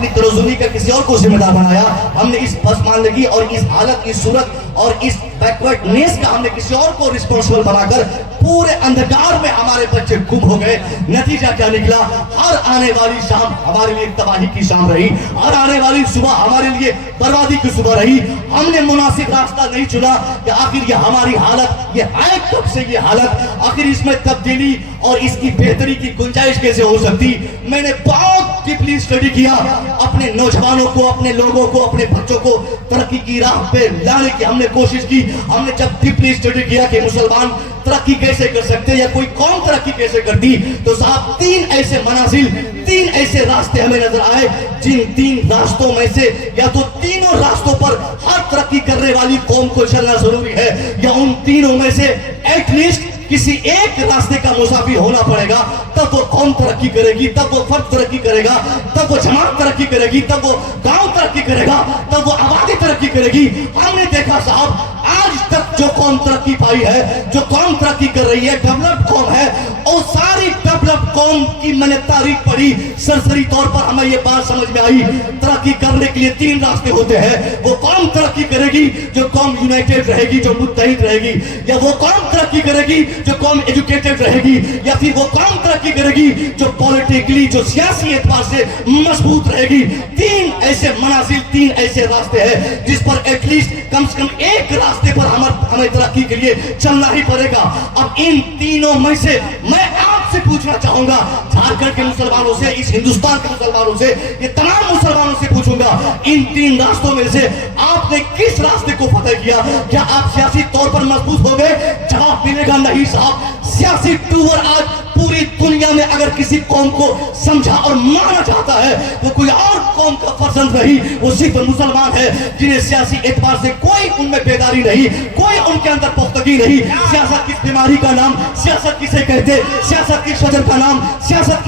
अपनी तरोजुनी का किसी और को जिम्मेदार बनाया, हमने इस पसमानदगी और इस हालत, इस सूरत और इस बैकवर्डनेस का हमने किसी और को रिस्पॉन्सिबल बनाकर पूरे अंधकार में हमारे बच्चे गुम हो गए। नतीजा क्या निकला? हर आने वाली शाम हमारे लिए तबाही की शाम रही, हर आने वाली सुबह हमारे लिए बर्बादी की सुबह रही। हमने मुनासिब रास्ता नहीं चुना कि आखिर ये हमारी हालत, ये है कब से ये हालत, आखिर इसमें तब्दीली और इसकी बेहतरी की गुंजाइश कैसे हो सकती। मैंने बहुत डीपली स्टडी किया, अपने नौजवानों को, अपने लोगों को, अपने बच्चों को तरक्की की राह पे लाने की हमने कोशिश की। हमने जब डीपली स्टडी किया कि मुसलमान तरक्की कैसे कर सकते या कोई कौम तरक्की कैसे करती, तो साहब तीन ऐसे मनाजिल, तीन ऐसे रास्ते हमें नजर आए, जिन तीन रास्तों में से या तो तीनों रास्तों पर हर तरक्की करने वाली कौम को चलना जरूरी है, या उन तीनों में से एटलीस्ट किसी एक रास्ते का मुसाफिर होना पड़ेगा, तब वो कौम तरक्की करेगी, तब वो फर्द तरक्की करेगा, तब वो जमात तरक्की करेगी, तब वो गांव तरक्की करेगा, तब वो आबादी तरक्की करेगी। हमने देखा साहब, आज तक जो कौम तरक्की पाई है, जो कौम तरक्की कर रही है, डेवलप्ड कौम है, और सारी डेवलप्ड कौम की मैंने तारीफ पढ़ी, सरसरी तौर पर हमें ये बात समझ में आई, तरक्की करने के लिए तीन रास्ते होते हैं। वो कौम तरक्की करेगी जो कौम यूनाइटेड रहेगी, जो मुत्तहिद रहेगी, या वो कौम तरक्की करेगी जो कौम एजुकेटेड रहेगी, या फिर वो कौम तरक्की करेगी जो पॉलिटिकली, जो सियासी एतबार से मजबूत रहेगी। तीन ऐसे मनाजिल, तीन ऐसे रास्ते हैं जिस पर एटलीस्ट कम से कम एक रास्ते पर हमें तरक्की के लिए चलना ही पड़ेगा। अब इन तीनों में से मैं आपसे पूछना चाहूंगा, झारखंड के मुसलमानों से, इस हिंदुस्तान के मुसलमानों से, ये तमाम मुसलमानों से पूछूंगा, इन तीन रास्तों में से आपने किस रास्ते को फतह किया? क्या आप सियासी तौर पर मजबूत हो गए? जवाब मिलेगा नहीं साहब। सियासी टूवर आज पूरी दुनिया में अगर किसी कौम को समझा और माना जाता है तो कोई और कौम का फर्जंद नहीं, वो सिर्फ मुसलमान है, जिन्हें सियासी एतबार से कोई उनमें बेदारी नहीं, कोई उनके अंदर पुख्तगी नहीं। सियासत किस बीमारी का नाम, सियासत किसे कहते, सियासत किस वजह का नाम, सियासत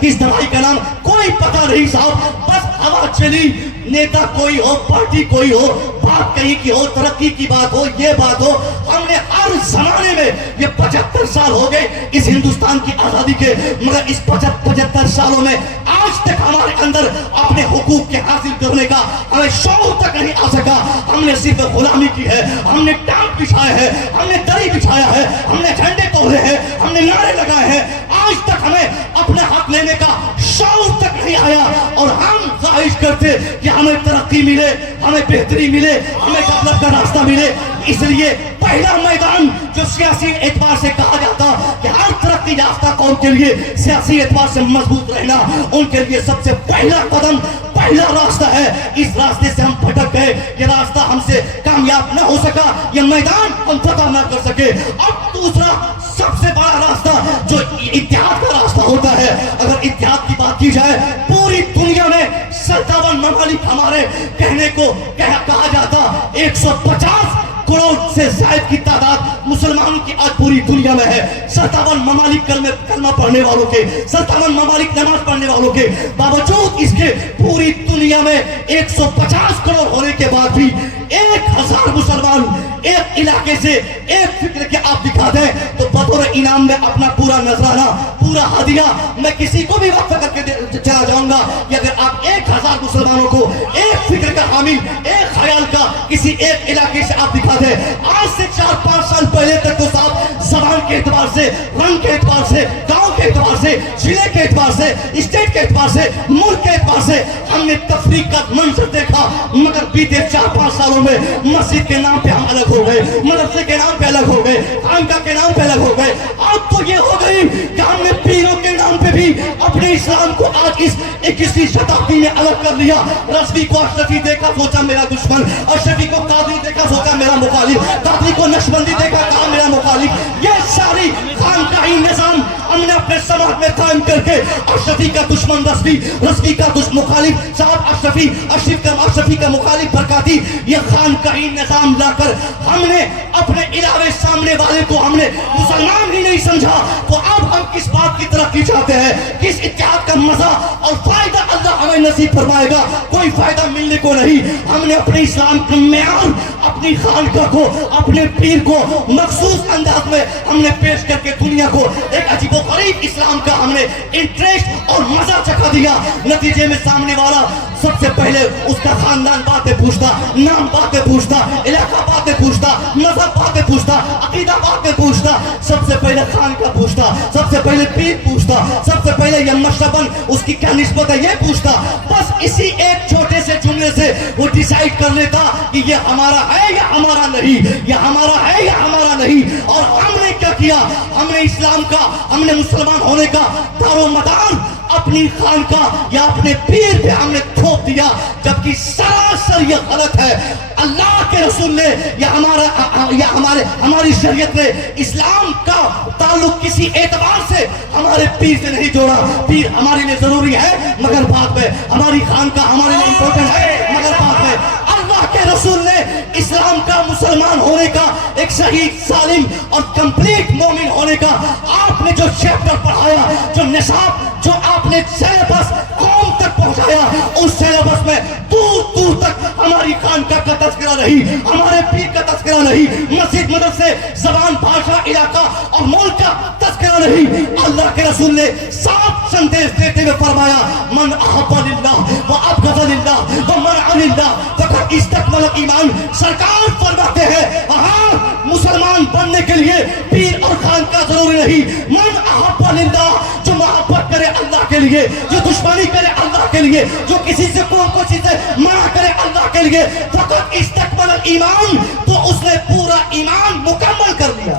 किस दवाई का नाम, कोई पता नहीं साहब। बस हवा चली, नेता कोई हो, पार्टी कोई हो, बात कहीं की हो, तरक्की की बात हो, ये बात हो। हमने हर जमाने में, ये 75 साल हो गए इस हिंदुस्तान की आजादी के, मगर इस 75 सालों में आज तक हमारे अंदर अपने हुकूक के हासिल करने का हमें शौक तक नहीं आ सका। हमने सिर्फ गुलामी की है, हमने टांग बिछाया है, हमने दरी बिछाया है, हमने झंडे तोड़े हैं, हमने नारे लगाए हैं, आज तक हमें अपने हक लेने का शौक तक नहीं आया। और हम ख्वाहिश करते कि हमें तरक्की मिले, हमें बेहतरी मिले, हमें डेवलप का रास्ता मिले। इसलिए पहला मैदान जो सियासी एतबार से कहा जाता कि हर तरक्की याफ्ता कौम के लिए सियासी एतबार से मजबूत रहना, उनके लिए सबसे पहला कदम, पहला रास्ता है। इस रास्ते से हम भटक गए, ये रास्ता हमसे कामयाब न हो सका, ये मैदान हम फतह न कर सके। अब दूसरा सबसे बड़ा रास्ता जो इत्तेहाद का रास्ता होता है, अगर इत्तेहाद की बात की जाए, पूरी दुनिया में 57 ममालिक हमारे कहने को कहा जाता, 150 करोड़ से जायद की तादाद मुसलमानों की आज पूरी दुनिया में है। 57 ममालिक कलमा पढ़ने वालों के, 57 ममालिक नमाज पढ़ने वालों के बावजूद इसके पूरी दुनिया में 150 करोड़ होने के बाद भी 1000 मुसलमान एक इलाके से एक फिक्र के आप दिखा दें तो बतौर इनाम में अपना पूरा नजराना, पूरा हदिया मैं किसी को भी वक्फ करके चला जाऊंगा कि अगर आप 1000 मुसलमानों को एक फिक्र का हामिल, एक ख्याल का किसी एक इलाके से आप दिखा दें। आज से 4-5 साल पहले तक तो साहब जबान के एतबार से, रंग के एतबार से, गांव के एतबार से, जिले के एतबार से, स्टेट के एतबार से, मुल्क के एतबार से हमने तफरीक का मंजर देखा, मगर बीते 4-5 सालों में मस्जिद के नाम पे हम अलग हो गए, मदरसे के नाम पे अलग हो गए, खानका के नाम पे अलग हो गए। अब तो ये हो गई कि हमने पीरों के नाम पे भी अपने इस्लाम को आज इस 21वीं शताब्दी में अलग कर लिया। रज़वी को अशरफी देखा, सोचा मेरा दुश्मन, अशरफी को कादरी देखा, सोचा मेरा मुखालिफ, कादरी को नक्शबंदी देखा, कहा मेरा मुखालिफ। ये सारी खानकाही निजाम हमने अपने समाज में कायम करके अशरफी का दुश्मन रज़वी, रज़वी का मुखालिफ साहब अशरफी, अशरफी का मुखालिफ बरकाती, ये खानकाही निजाम लाकर हमने अपने इलावे सामने वाले को हमने मुसलमान ही नहीं समझा। तो अब हम किस बात की तरक्की चाहते हैं, किस इत्तेहाद का मजा और फायदा अल्लाह हमें नसीब फरमाएगा? कोई फायदा मिलने को नहीं। हमने अपने इस्लाम का मेयार, अपनी खानका को, अपने पीर को मखसूस अंदाज में हमने पेश करके दुनिया को एक अजीबोगरीब इस्लाम का हमने इंटरेस्ट और मजा चखा दिया। नतीजे में सामने वाला सबसे पहले उसका खानदान बातें पूछता, नाम बातें पूछता, इलाका बातें पूछता, मजहब बातें पूछता, अकीदा बातें पूछता, सबसे पहले खान का पूछता, सबसे पहले पीर पूछता, सबसे पहले ये मशरबन उसकी क्या निस्बत है ये पूछता। बस इसी एक छोटे से जुमले से वो डिसाइड कर लेता कि ये हमारा है या हमारा नहीं, ये हमारा है या हमारा नहीं। और हमने क्या किया, हमने इस्लाम का, हमने मुसलमान होने का दारोमदार अपनी खान का या अपने पीर पे हमने थोप दिया, जबकि सरासर ये गलत है। अल्लाह के रसूल ने या हमारी शरीयत ने इस्लाम का ताल्लुक किसी एतबार से हमारे पीर से नहीं जोड़ा। पीर हमारे लिए जरूरी है मगर बाद में, हमारी खान का हमारे लिए इंपॉर्टेंट है मगर बाद में। अल्लाह के रसूल ने इस्लाम का, मुसलमान होने का, एक शहीद सालिम और कंप्लीट मोमिन होने का आपने जो चैप्टर पढ़ाया, जो निसाब, जो आपने सिलेबस कौम तक पहुंचाया, उस सिलेबस में दूर दूर तक हमारी खान का तस्करा नहीं, हमारे पीर का तस्करा नहीं, मस्जिद मदरसे, जबान, भाषा, इलाका और मुल्क का तस्करा नहीं। अल्लाह के रसूल ने साफ संदेश देते हुए फरमाया, मन अहब्बा लिल्लाह व अबग़ज़ा लिल्लाह व मनअ लिल्लाह फ़क़द इस्तकमल ईमान। सरकार फरमाते हैं हाँ, मुसलमान बनने के लिए पीर और खान का जरूरी नहीं। मन अहब्बा लिल्लाह, जो मोहब्बत करे अल्लाह के लिए, जो दुश्मनी करे अल्लाह के लिए, जो किसी से कोई चीज से मना करे अल्लाह के लिए, फ़क़द इस्तकमल ईमान, तो उसने पूरा ईमान मुकम्मल कर लिया।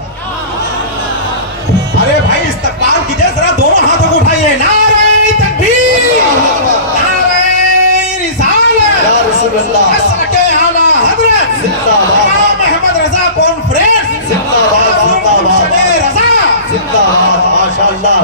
अरे भाई इस्तकबाल कीजिए, जरा दोनों हाथों को उठाइए। नारे तकबीर, नारे रिसालत, या रसूल अल्लाह, असके आला हजरत जिंदाबाद, इमाम अहमद रजा कॉन्फ्रेंस जिंदाबाद, जिंदाबाद, रजा जिंदाबाद, माशाअल्लाह,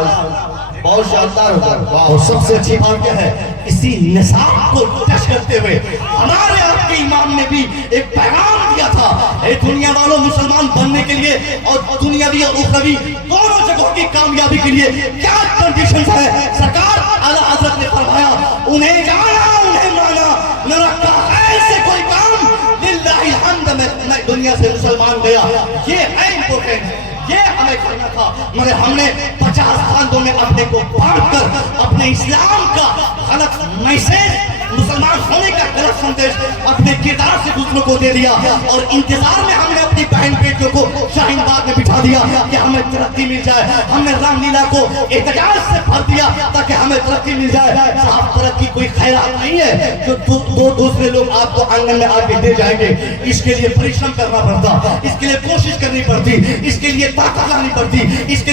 बहुत शानदार। और सबसे अच्छी बात क्या है, इसी निसाब को टच करते हुए हमारे आपके इमाम ने भी एक पैगाम दिया था, ए दुनिया वालों, मुसलमान बनने के लिए और दुनियावी और उखरवी दोनों जगहों की कामयाबी के लिए क्या कंडीशंस है। सरकार आला हजरत ने फरमाया, उन्हें जाना, उन्हें माना, न रखा ऐसे कोई काम, लिल्लाहिल हम्द, मैं दुनिया से मुसलमान गया, ये है इंपॉर्टेंट, ये हमें करना था। मगर हमने 50 खानों में अपने को बांट कर अपने इस्लाम का गलत मैसेज, मुसलमान होने का गलत संदेश अपने किरदार से दूसरों को दे दिया। और इंतजार में हमने अपनी बहन बेटियों को शाहीन बाग में बिठा दिया कि हमें तरक्की मिल जाए। हमने रामलीला को एहतजाज से भर दिया ताकि हमें तरक्की मिल जाए। साहब, तरक्की कोई खैरात नहीं है जो दो दूसरे लोग आपको आंगन में आके दे जाएंगे। इसके लिए परिश्रम करना पड़ता, इसके लिए कोशिश करनी पड़ती, इसके लिए ताकत लानी पड़ती, इसके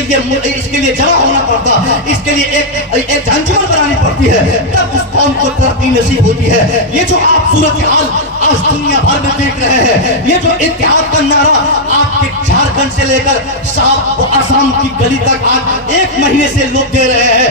लिए जमा होना पड़ता, इसके लिए एक अंजुमन बनानी पड़ती है, तब उस कौम को तरक्की नसीब होती है। ये जो आप सूरत हाल आज दुनिया भर में देख रहे हैं, ये जो इत्तेहाद का नारा आपके झारखंड से लेकर असम की गली तक आज 1 महीने से लोग दे रहे हैं,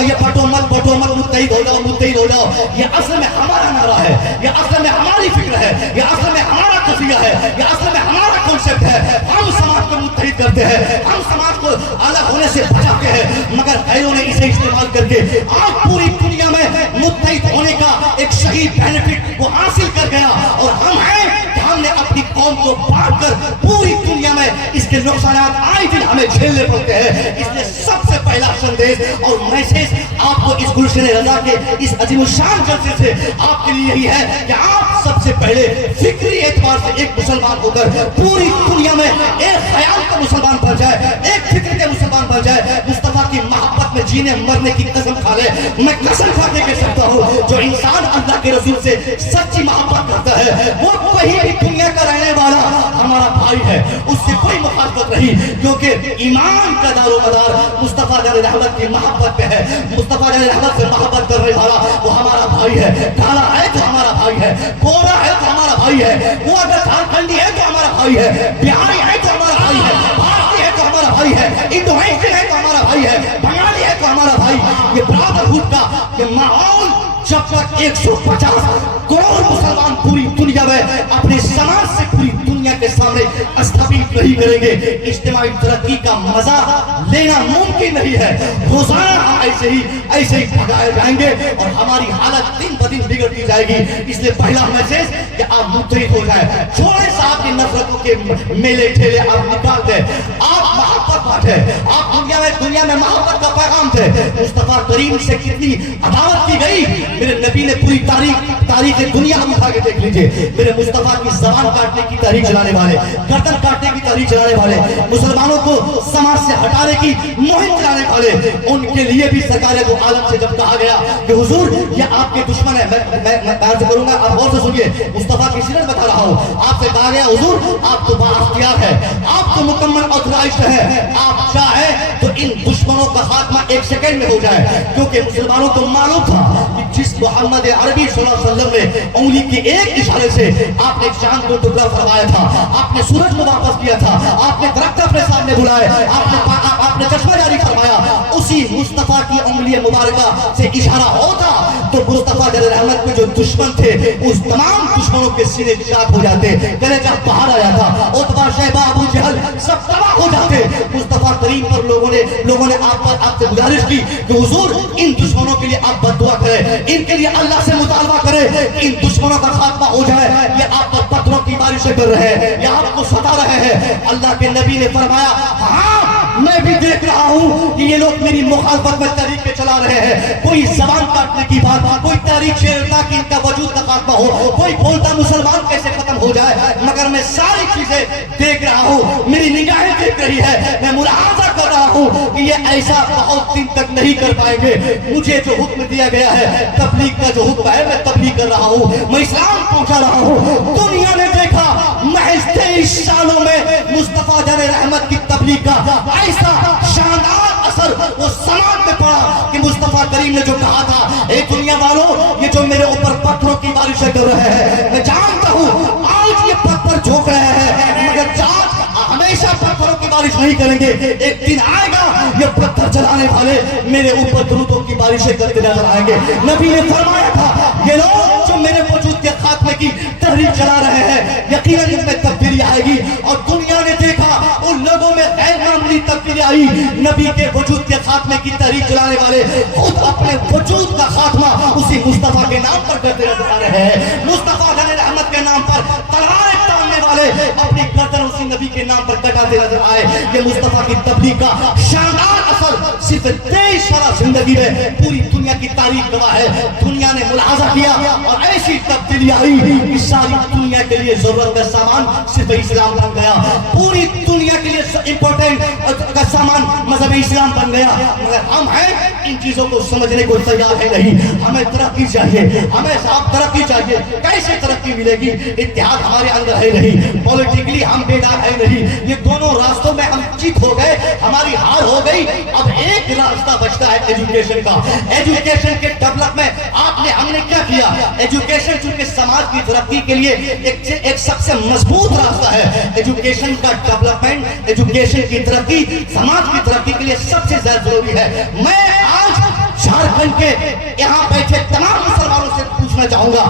ये बटो मत मुत्तहिद हो जाओ, मुत्तहिद हो जाओ, ये असल में हमारा नारा है, ये असल में हमारी फिक्र है, ये असल में हमारा कसिया है, ये असल में हमारा कॉन्सेप्ट है। हम समाज को मुत्तहिद करते हैं, हम समाज को अलग होने से बचाते हैं, मगर गैरों ने इसे इस्तेमाल करके आज पूरी दुनिया में मुत्तहिद होने का एक सही बेनिफिट वो हासिल कर गया। और हम हैं कि हमने अपनी कौम को बांट कर पूरी दुनिया में इसके नुकसानात आए दिन हमें झेलने पड़ते हैं। इसलिए सबसे पहला संदेश और मैसेज आपको इस गुलशन रजा के इस अजीमुशान जलसे से आपके लिए यही है कि आप सबसे पहले फिक्री एतबार से एक मुसलमान होकर पूरी दुनिया में एक ख्याल का मुसलमान बन जाए, एक फिक्र के मुसलमान बन जाए, मुस्तफा की मोहब्बत में जीने मरने की कसम खा ले। मैं कसम खा के कह सकता हूँ, जो इंसान अल्लाह के रसूल से सच्ची मोहब्बत करता है वो कहीं भी दुनिया का रहने वाला हमारा भाई है, उससे कोई मुखालफत नहीं, क्योंकि ईमान का दारोमदार मुस्तफा जाने रहमत की मोहब्बत पे है। मुस्तफा जाने रहमत से मोहब्बत करने वाला वो हमारा भाई है, काला है तो हमारा भाई है, गोरा है तो हमारा भाई है, वो अगर झारखंडी है तो हमारा भाई है, बिहारी है तो हमारा भाई है, भारतीय है तो हमारा भाई है, इंडोनेशियन है तो हमारा भाई है, बंगाली है तो हमारा भाई। ये ब्रदरहुड का ये माहौल जब तक 150 करोड़ मुसलमान पूरी दुनिया में अपने समाज से पूरी दुनिया के सामने स्थापित नहीं करेंगे, इज्तिमाई तरक्की का मजा लेना मुमकिन नहीं है। रोजाना हम ऐसे ही भगाए जाएंगे और हमारी हालत दिन ब दिन बिगड़ती जाएगी। इसलिए पहला मैसेज कि आप मुत्तहिद हो जाए, छोड़े साहब की नफरतों के मेले ठेले आप निकाल दें, आप मोहब्बत पाठ है। आप दुनिया में मोहब्बत का पैगाम थे। मुस्तफा करीम से कितनी अदावत की गई, मेरे नबी ने पूरी तारीख दुनिया हम उठा के देख लीजिए। मेरे मुस्तफा की जबान काटने की तारीख चलाने वाले, गर्दन काटने की तारीख चलाने वाले, मुसलमानों को समाज से हटाने की मुहिम चलाने वाले, उनके लिए भी सरकार दो आलम से जब कहा गया कि हुजूर ये आपके दुश्मन है, मैं अर्ज करूंगा, आप गौर से सुनिए, मुस्तफा की सीरत बता रहा हूं। आपसे कहा गया हुजूर आप तो बाख्तियार है, आप तो मुकम्मल ऑथराइज्ड है, आप चाहे तो इन दुश्मनों का खात्मा एक सेकंड में हो जाए। क्योंकि मुसलमानों को मालूम था कि जिस मोहम्मद अरबी सल्लल्लाहु अलैहि वसल्लम ने उंगली के एक इशारे से आपने चांद को टुकड़ा फरमाया था, आपने सूरज को वापस किया था, आपने दरख्त अपने सामने बुलाए, आपने चश्मा जारी फरमाया, उसी मुस्तफा की उंगली मुबारका से इशारा होता तो मुस्तफा जल रहमत के जो दुश्मन थे उस तमाम दुश्मनों के सीने चाक हो जाते, कलेजा बाहर आ जाता, उतबा शैबा अबू जहल सब तबाह हो जाते। मुस्तफा करीम पर लोगों ने आपसे गुजारिश की कि हुजूर इन दुश्मनों के लिए आप बद्दुआ करें, इनके लिए अल्लाह से मुतालबा करें, इन दुश्मनों का खात्मा हो जाए, ये आप पर पत्थरों की बारिशें कर रहे हैं, ये आपको सता रहे हैं। अल्लाह के नबी ने फरमाया हाँ मैं भी देख रहा हूँ कि ये लोग मेरी मुखालफत में तरीके चला रहे हैं, कोई जबान काटने की बात, कोई तारीख शेरता कि इनका वजूद का खात्मा हो, कोई बोलता मुसलमान कैसे खत्म हो जाए, मगर मैं सारी चीजें देख रहा हूँ, मेरी निगाहें देख रही है, मैं मुलाहाजा कर रहा हूँ कि ये ऐसा बहुत दिन तक नहीं कर पाएंगे। मुझे जो हुक्म दिया गया है, तबलीग का जो हुक्म है, मैं तबलीग कर रहा हूँ, मैं इस्लाम पहुंचा रहा हूँ। दुनिया ने देखा महज 23 सालों में मुस्तफा जल रहमत की तबलीग का ऐसा शानदार असर वो समाज में पड़ा कि मुस्तफा करीम ने जो कहा था, ए दुनिया वालों ये जो मेरे ऊपर पत्थरों की बारिशें कर रहे हैं, मैं जानता हूँ आज ये पत्थर झोंक रहे हैं, मगर आज हमेशा पत्थरों की बारिश नहीं करेंगे, एक दिन आएगा ये पत्थर चलाने वाले मेरे ऊपर दुरूदों की बारिशें करते नजर आएंगे। नबी ने फरमाया था ये लोग जो मेरे वजूद के खात्मे की तहरीक चला रहे हैं, यकीनन इनमें तब्दीली आएगी। और दुनिया ने देखा उन लोगों में गैर मामूली तब्दीली आई, नबी के वजूद के खात्मे की तहरीक चलाने वाले खुद अपने वजूद का खात्मा उसी मुस्तफा के नाम पर करते नजर आ रहे हैं। मुस्तफा जल रहमत के नाम पर तलवारें तानने वाले अपनी गर्दन उसी नबी के नाम पर कटाते नजर आए। ये मुस्तफा की तबलीग का शानदार असर सिर्फ 23 साल जिंदगी में पूरी दुनिया की तारीख गवाह है। दुनिया ने मुलाहाजा किया और ऐसी तब्दीली आई कि सारी दुनिया के लिए जरूरत का सामान सिर्फ इस्लाम बन गया, पूरी दुनिया के लिए इंपॉर्टेंट का सामान मजहब इस्लाम बन गया। मगर हम हैं इन चीजों को समझने को तैयार है नहीं। हमें तरक्की चाहिए, हमें साफ तरक्की चाहिए। कैसे तरक्की मिलेगी? इत्तेहाद हमारे अंदर है नहीं, पॉलिटिकली हम बेदार है नहीं, ये दोनों रास्तों में हम जीत हो गए, हमारी हार हो गई। अब एक रास्ता बचता है एजुकेशन का। एजुकेशन के डेवलपमेंट हमने क्या किया? एजुकेशन चूंकि समाज की तरक्की के लिए एक सबसे मजबूत रास्ता है, एजुकेशन का डेवलपमेंट, एजुकेशन की तरक्की समाज की तरक्की के लिए सबसे ज्यादा जरूरी है। मैं आज झारखंड के यहाँ बैठे तमाम मुसलमानों से पूछना चाहूंगा,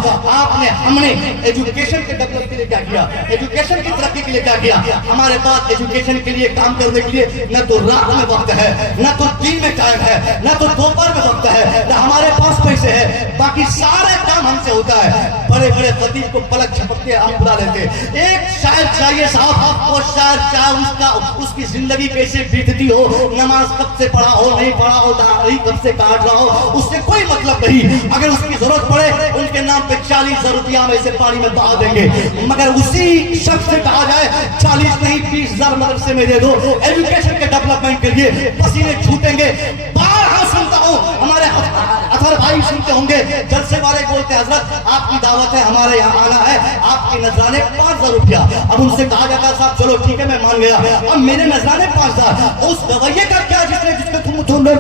हमने एजुकेशन के डेवलप के लिए क्या किया, एजुकेशन की तरक्की के लिए क्या किया? हमारे पास एजुकेशन के लिए काम करने के लिए न तो रात में वक्त है, न तो दिन में टाइम है, न तो दोपहर में वक्त है, न हमारे पास पैसे है, बाकी सारे काम हमसे होता है। बड़े बड़े खतीब को पलक झपकते हम बुला लेते। एक शायर चाहिए साहब, वो शायर चाहे उसकी जिंदगी कैसे बीतती हो, नमाज कब से पढ़ा हो नहीं पढ़ा हो, दाढ़ी कब से काट रहा हो, उससे कोई मतलब नहीं। अगर उसकी जरूरत पड़े उनके नाम पे 40,000 रुपया में से पानी में बहा देंगे, मगर उसी शख्स से कहा जाए 40 नहीं 20,000 मदरसे में दे दो एजुकेशन के डेवलपमेंट के लिए, पसीने छूटेंगे। बारहा सुनता हूँ, हमारे अथर भाई सुनते होंगे, जलसे वाले बोलते हैं हजरत आपकी दावत है, हमारे यहाँ आना है, आपके नजराने 5,000 रुपया। अब उनसे कहा जाता साहब चलो ठीक है मैं मान गया, अब मेरे नजराने 5,000, उस रवैये का क्या जिसको तुमने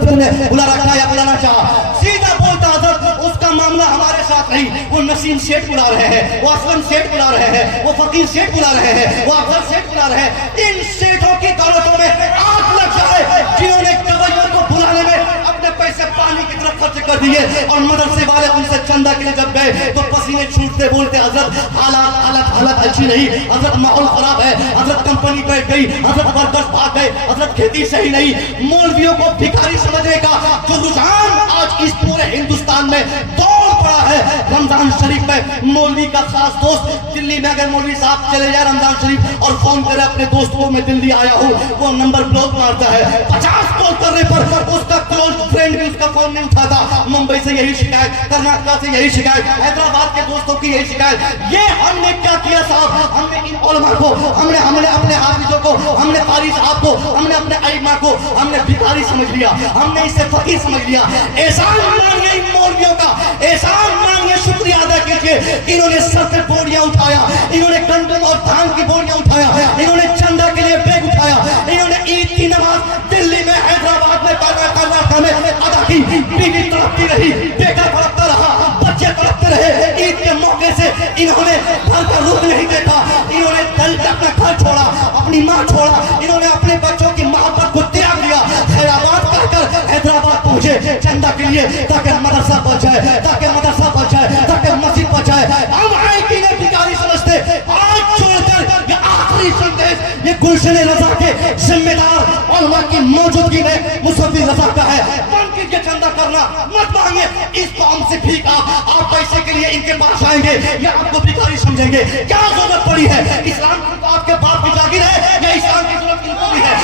बुला रखा या बुलाना चाहा? सीधा बोलता हजरत उसका मामला हमारे साथ नहीं, वो नसीम सेठ बुला रहे हैं, वो असलम सेठ बुला रहे हैं, वो फकीर सेठ बुला रहे हैं, वो अफजल सेठ बुला रहे हैं। इन सेठों की दौलतों में आग लग जाए जिन्होंने कवैयों को बुलाने में अपने पैसे पानी की तरफ खर्च कर दिए, और मदरसे वाले उनसे चंदा के लिए जब गए तो पसीने छूटते बोलते हजरत हालत अच्छी नहीं, हजरत माहौल खराब है, हजरत कंपनी बैठ गई, हजरत वर्कर्स भाग गए, हजरत खेती सही नहीं। मौलवियों को भिखारी समझने का जो रुझान आज इस पूरे हिंदुस्तान में दौड़ पड़ा है, रमजान शरीफ में मौलवी का खास दोस्त दिल्ली में अगर मौलवी साहब चले जाए रमजान शरीफ और फोन करे अपने दोस्तों में दिल्ली आया हूँ, वो नंबर ब्लॉक मारता है। 50 कॉल करने पर उसका क्लोज फ्रेंड भी उसका फोन नहीं उठाता। मुंबई से यही शिकायत, कर्नाटका से यही शिकायत, हैदराबाद के दोस्तों की यही शिकायत। ये हमने क्या किया साहब? हमने इन उलमा को, हमने अपने हाफिजों को, हमने कारी साहब को, हमने अपने आइमा को हमने भिखारी समझ लिया, हमने इसे फकीर समझ लिया। एहसान मानिए इन मौलवियों का, एहसान मानिए, शुक्रिया अदा कीजिए। इन्होंने सर पे बोरियां उठाया, इन्होंने गंदम और धान की बोरियां उठाया, इन्होंने चंदा के लिए बैग उठाया, इन्होंने ईद की नमाज दिल्ली में, हैदराबाद में, कर्नाटक में अदा की। बीवी तड़पती रही, बेटा तड़पता रहा, बच्चे तड़पते रहे। ईद के मौके से इन्होंने घर का रुख नहीं देखा, इन्होंने दल का अपना घर छोड़ा, अपनी माँ छोड़ा, इन्होंने अपने बच्चों की मोहब्बत को त्याग दिया। हैदराबाद कहकर हैदराबाद पहुंचे चंदा के लिए, ताकि मदरसा बच जाए, ताकि मदरसा बच जाए, ताकि मस्जिद बच जाए। हम आए कि ने भिखारी समझते, आज छोड़कर ये आखिरी संदेश ये गुलशन रजा के जिम्मेदार उलमा की मौजूदगी में मुसव्वी रजा का है। मन कीजिए चंदा करना मत मांगे इस कौम से भीख। आप पैसे के लिए इनके पास आएंगे या आपको भिखारी समझेंगे? क्या जरूरत पड़ी है? इस्लाम की तो आपके बाप की जागीर है, या इस्लाम की जरूरत इनको भी है?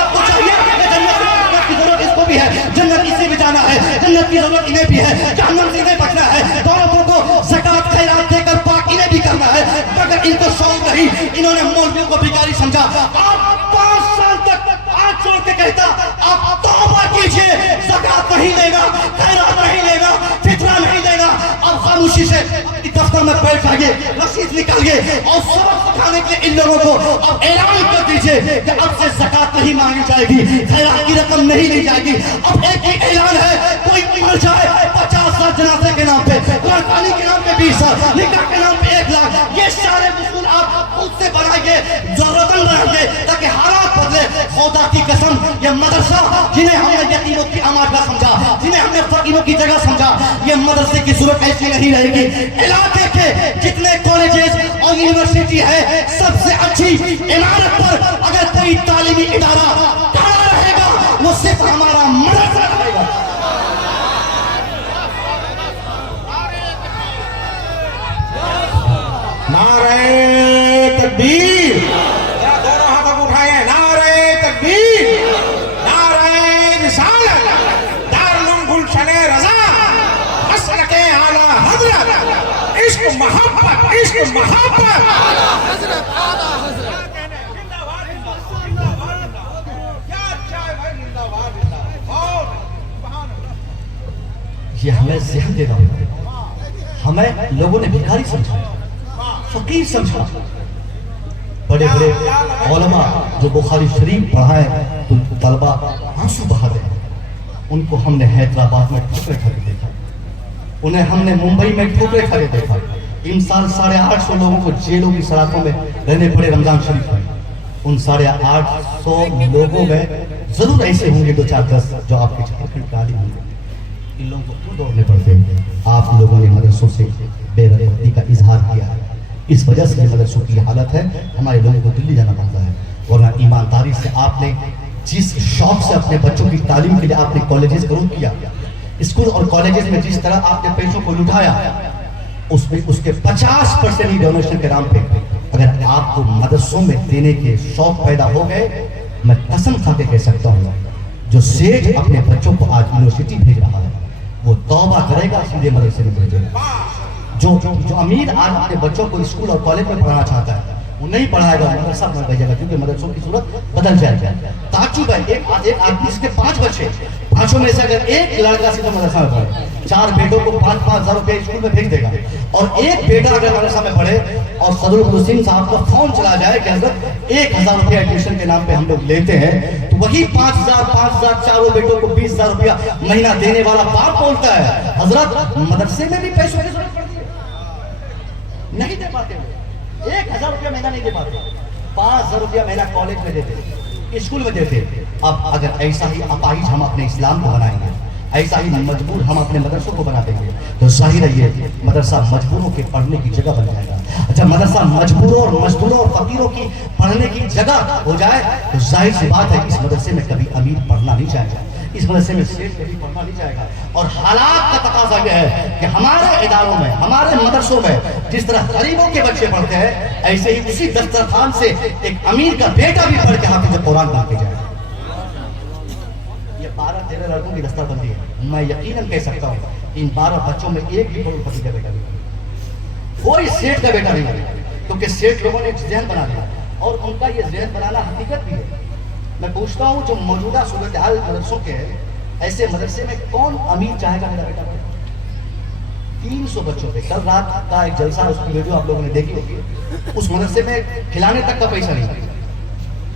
आपको चाहिए जन्नत की जरूरत इसको भी है, जन्नत इसे भी जाना है, जन्नत की जरूरत इन्हें भी है, जहन्नम से इन्हें बचना है, दौलतों को ज़कात खैरात देकर पाक इन्हें भी करना है। मगर इनको शौक नहीं, इन्होंने मौलवियों को भिखारी समझा। आप 5 साल तक हाथ छोड़ के कहता आप तौबा कीजिए, ज़कात नहीं लेना, खैरात नहीं लेना, फितरा नहीं लेना। अब खामोशी से अपनी दफ्तर में बैठ जाइए, रसीद निकालिए और सबक सिखाने के लिए इन लोगों को अब ऐलान कर दीजिए कि अब से ज़कात नहीं मांगी जाएगी, खैरात की रकम नहीं ली जाएगी। अब एक ही ऐलान है, कोई मर जाए 50 साल जनाजे के नाम पे, लड़कानी के नाम पे 20 साल, निकाह के नाम पे 1 लाख, ये सारे उसूल आप खुद से बनाएंगे, जरूरतन बनाएंगे, ताकि हालात बदले। खुदा की कसम, ये मदरसा जिन्हें हमने यतीमों की आमादगाह समझा, जिन्हें हमने फकीरों की जगह समझा, ये मदरसे की सूरत ऐसी नहीं रहेगी। इलाके के जितने कॉलेजेस और यूनिवर्सिटी है, सबसे अच्छी इमारत पर अगर कोई तालीमी इदारा खड़ा रहेगा, वो सिर्फ हमारा मदरसा रहेगा। नारे तकबीर, दोनों हाथों को उठाए, नारे तकबीर, नारे रिसालत, दारुल गुलशन रजा, मसलके आला हजरत, इश्क मोहब्बत, इश्क मोहब्बत, आला हजरत, आला हजरत। क्या अच्छा है भाई, जिंदाबाद जिंदाबाद। ये हमें ज़हन दे रहा हूं, हमें लोगों ने भिखारी समझा, फकीर समझा। बड़े बड़े उलमा जो बुखारी शरीफ पढ़ाए तो तलबा आंसू बहा रहे हैं, उनको हमने हैदराबाद में ठोकरे खाते देखा, उन्हें हमने मुंबई में ठोकरे खाते देखा। इन साल 850 लोगों को जेलों की सड़कों में रहने पड़े रमजान शरीफ में। उन 850 लोगों में जरूर ऐसे होंगे 2-4-10 जो आपके झारखंड के आदमी होंगे। इन लोगों को क्यों दौड़ने पड़ते हैं? आप लोगों ने मदरसों से बेरहमती का इजहार किया है, इस वजह से मदरसों की हालत है, हमारे लोगों को दिल्ली जाना पड़ता है। वरना ईमानदारी से आपने जिस शौक से अपने बच्चों की तालीम के लिए आपने कॉलेजेस ग्रोथ किया, स्कूल और कॉलेजेस में जिस तरह आपने पैसों को लुटाया, उसमें उसके 50% ही डोनेशन के नाम पे अगर आपको मदरसों में देने के शौक पैदा हो गए, मैं कसम खा के कह सकता हूँ, जो सेठ अपने बच्चों को आज यूनिवर्सिटी भेज रहा है, वो तौबा करेगा, सीधे मदरसे में भेजेगा। जो अमीर आज अपने बच्चों को स्कूल और कॉलेज में पढ़ाना चाहता है, वो नहीं पढ़ाएगा, मदरसा में भेजेगा, क्योंकि मदरसों की सूरत बदल जाएगी। ताजुब है, एक आदमी के 5 बच्चे, 5 में से अगर एक लड़का सीधा मदरसा में पढ़े, 4 बेटों को 5-5 हजार रुपये स्कूल में भेज देगा, और एक बेटा अगर मदरसा में पढ़े और सदरुल हुसैन साहब का फोन चला जाए कि हजरत 1000 रुपया एडमिशन के नाम पे हम लोग लेते हैं, तो वही 5,000 चारों बेटों को 20,000 रुपया महीना देने वाला बाप बोलता है हजरत मदरसे में भी पैसों की जरूरत पड़ती है, नहीं दे पाते, 1000 रुपया महीना नहीं दे पाते, 5,000 रुपया महीना कॉलेज में देते, स्कूल में देते। अब अगर ऐसा ही अपाहिज हम अपने इस्लाम को बनाएंगे, ऐसा ही मजबूर हम अपने मदरसों को बना देंगे, तो जाहिर है ये मदरसा मजबूरों के पढ़ने की जगह बन जाएगा। अच्छा, मदरसा मजबूरों और मजदूरों और फकीरों की पढ़ने की जगह हो जाए, तो जाहिर सी बात है इस मदरसे में कभी अमीर पढ़ना नहीं चाहेगा, اس مدرسے میں سیٹ کبھی پڑھنا نہیں جائے گا. اور حالات کا تقاضا یہ ہے کہ ہمارے اداروں میں، ہمارے مدرسوں میں جس طرح غریبوں کے بچے پڑھتے ہیں، ایسے ہی اسی دسترخوان سے ایک امیر کا بیٹا بھی پڑھ کے حافظ قرآن بن کے جائے. یہ 12-13 لڑکوں کی دستر بندی ہے. میں یقیناً کہہ سکتا ہوں ان 12 بچوں میں ایک بھی کروڑ پتی کا بیٹا نہیں، کوئی سیٹ کا بیٹا نہیں ہے. کیونکہ سیٹ لوگوں نے ایک ذہن بنا لیا، اور ان کا یہ ذہن بنانا حقیقت بھی ہے. میں پوچھتا ہوں جو موجودہ صورتحال مدرسوں کے ہے، ایسے مدرسے میں کون امیر چاہے گا میرا بیٹا پڑھے؟ 300 بچوں پہ کل رات کا ایک جلسہ، اس کی ویڈیو آپ لوگوں نے دیکھی ہوگی. اس مدرسے میں کھلانے تک کا پیسہ نہیں،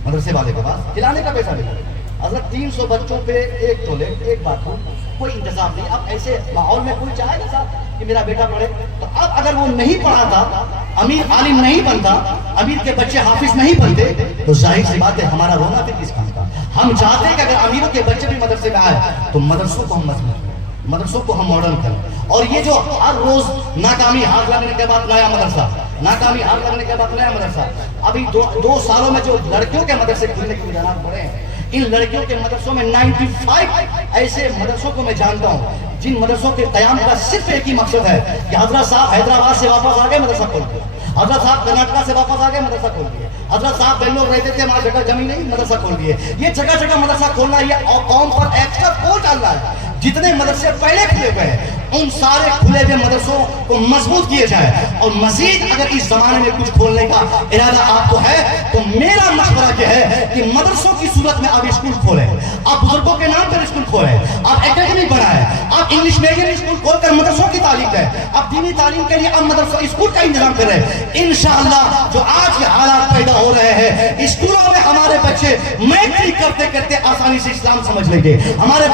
مدرسے والے کے پاس کھلانے کا پیسہ نہیں. حضرت 300 بچوں پہ ایک ٹوائلٹ، ایک باتھ روم، کوئی انتظام نہیں. اب ایسے ماحول میں کوئی چاہے گا صاحب کہ میرا بیٹا پڑھے؟ تو اب اگر وہ نہیں پڑھاتا، امیر عالم نہیں بنتا، امیر کے بچے حافظ نہیں بنتے، تو ظاہر سی بات ہے ہمارا رونا پھر کس کام کا؟ ہم چاہتے ہیں کہ اگر امیروں کے بچے بھی مدرسے میں آئے تو مدرسوں کو ہم مضبوط کریں، مدرسوں کو ہم ماڈرن کریں. اور یہ جو ہر روز ناکامی ہاتھ لگنے کے بعد نیا مدرسہ، ناکامی ہاتھ لگنے کے بعد نیا مدرسہ، ابھی دو سالوں میں جو لڑکیوں کے مدرسے کھلنے کے رجحانات بڑھے ہیں، ان لڑکیوں کے مدرسوں میں 95 ایسے مدرسوں کو میں جانتا ہوں جن مدرسوں کے قیام کا صرف ایک ہی مقصد ہے کہ حضرت صاحب حیدرآباد سے واپس آ گئے مدرسہ کھول دیا، حضرت صاحب کرناٹکا سے واپس آ گئے مدرسہ کھول دیا، حضرت صاحب بنگلور رہتے تھے وہاں جگہ جمی نہیں مدرسہ کھول دیے. یہ جگہ جگہ مدرسہ کھولنا یہ قوم پر ایکسٹرا بوجھ ڈال رہا ہے. جتنے مدرسے پہلے کھلے ہوئے ہیں ان سارے کھلے ہوئے مدرسوں کو مضبوط کیے جائے. اور مزید اگر اس زمانے میں کچھ کھولنے کا ارادہ آپ کو ہے تو میرا مشورہ یہ ہے کہ مدرسوں کی صورت میں آپ اسکول کھولیں، آپ بزرگوں کے نام پر اسکول کھولیں، آپ اکیڈمی بنائیں، آپ انگلش میڈیم اسکول کھول کر مدرسوں کی تعلیم دیں، آپ دینی تعلیم کے لیے آپ مدرسوں اسکول کا انتظام کریں. انشاءاللہ جو آج یہ حالات پیدا ہو رہے ہیں، اسکولوں میں ہمارے بچے میٹرک کرتے کرتے آسانی سے اسلام سمجھ لیں گے، ہمارے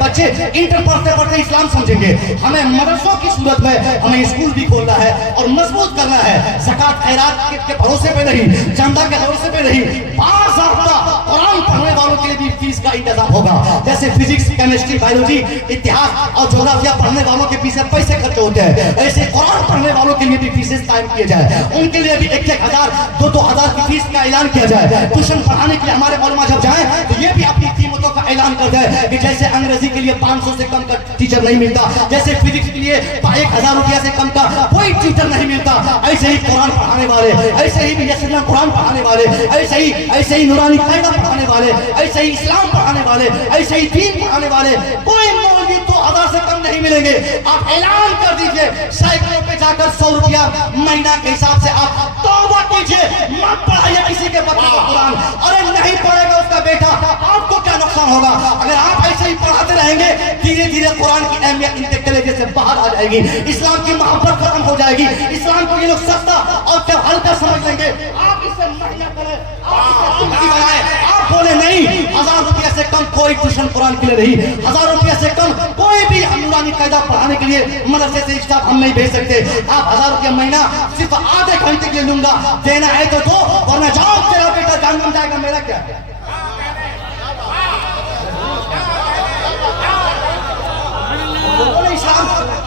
بچے انٹر پڑھتے پڑھتے اسلام سمجھیں گے. ہمیں مدرسوں کی صورت میں ہمیں اسکول بھی کھولنا ہے اور مضبوط کرنا ہے. زکات خیرات کے بھروسے پہ نہیں، چندہ کے بھروسے پہ نہیں، باضابطہ قرآن پڑھنے والوں کے لیے بھی فیس کا انتظام ہوگا. جیسے فزکس، کیمسٹری، بایولوجی، اتہاس اور جغرافیہ پڑھنے والوں کے پیچھے پیسے خرچ ہوتے ہیں، ایسے قرآن پڑھنے والوں کے لیے بھی فیسز قائم کیے جائے. ان کے لیے بھی 1,000 2,000 کی فیس کا اعلان کیا جائے. ٹیوشن پڑھانے کے لیے ہمارے علماء جب جائیں تو یہ بھی اپنی قیمتوں کا اعلان کر دیں کہ جیسے انگریزی کے لیے 500 سے کم کا ٹیچر نہیں ملتا، جیسے فزکس کے لیے 1,000 روپیہ سے کم کا کوئی ٹیچر نہیں ملتا، ایسے ہی قرآن پڑھانے والے، ایسے ہی یسرنا قرآن پڑھانے والے، ایسے ہی نورانی قاعدہ پڑھانے والے، ایسے ہی اسلام پڑھانے والے، ایسے ہی دین پڑھانے والے، کوئی مولوی 2,000 سے کم نہیں ملیں گے. آپ اعلان کر دیجئے، سائیکلوں پہ جا کر 100 روپیہ مہینہ کے حساب سے آپ توبہ کیجئے، مت پڑھائیے کسی کے بچے کو قرآن. ارے نہیں پڑھے گا اس کا بیٹا، آپ کو کیا نقصان ہوگا؟ اگر آپ ایسے ہی پڑھاتے رہیں گے دھیرے دھیرے قرآن کی اہمیت ان کے کلیجے سے باہر آ جائے گی، اسلام کی محبت ختم ہو جائے گی، اسلام کو یہ لوگ سستا اور کیا ہلکا سمجھ لیں گے. آپ اسے مہینہ کریں، آپ اسے بنائیں، آپ بولے نہیں 1,000 روپیہ سے کم کوئی ٹیوشن قرآن کے لیے نہیں، 1,000 روپیہ سے کم کوئی بھی نورانی قاعدہ پڑھانے کے لیے مدرسے سے اسٹاف ہم نہیں بھیج سکتے. آپ 1,000 روپیہ مہینہ صرف آدھے گھنٹے کے لیے لوں گا، دینا ہے تو دو ورنہ جاؤ، تیرا بیٹا جہنم جائے گا، میرا کیا ہے.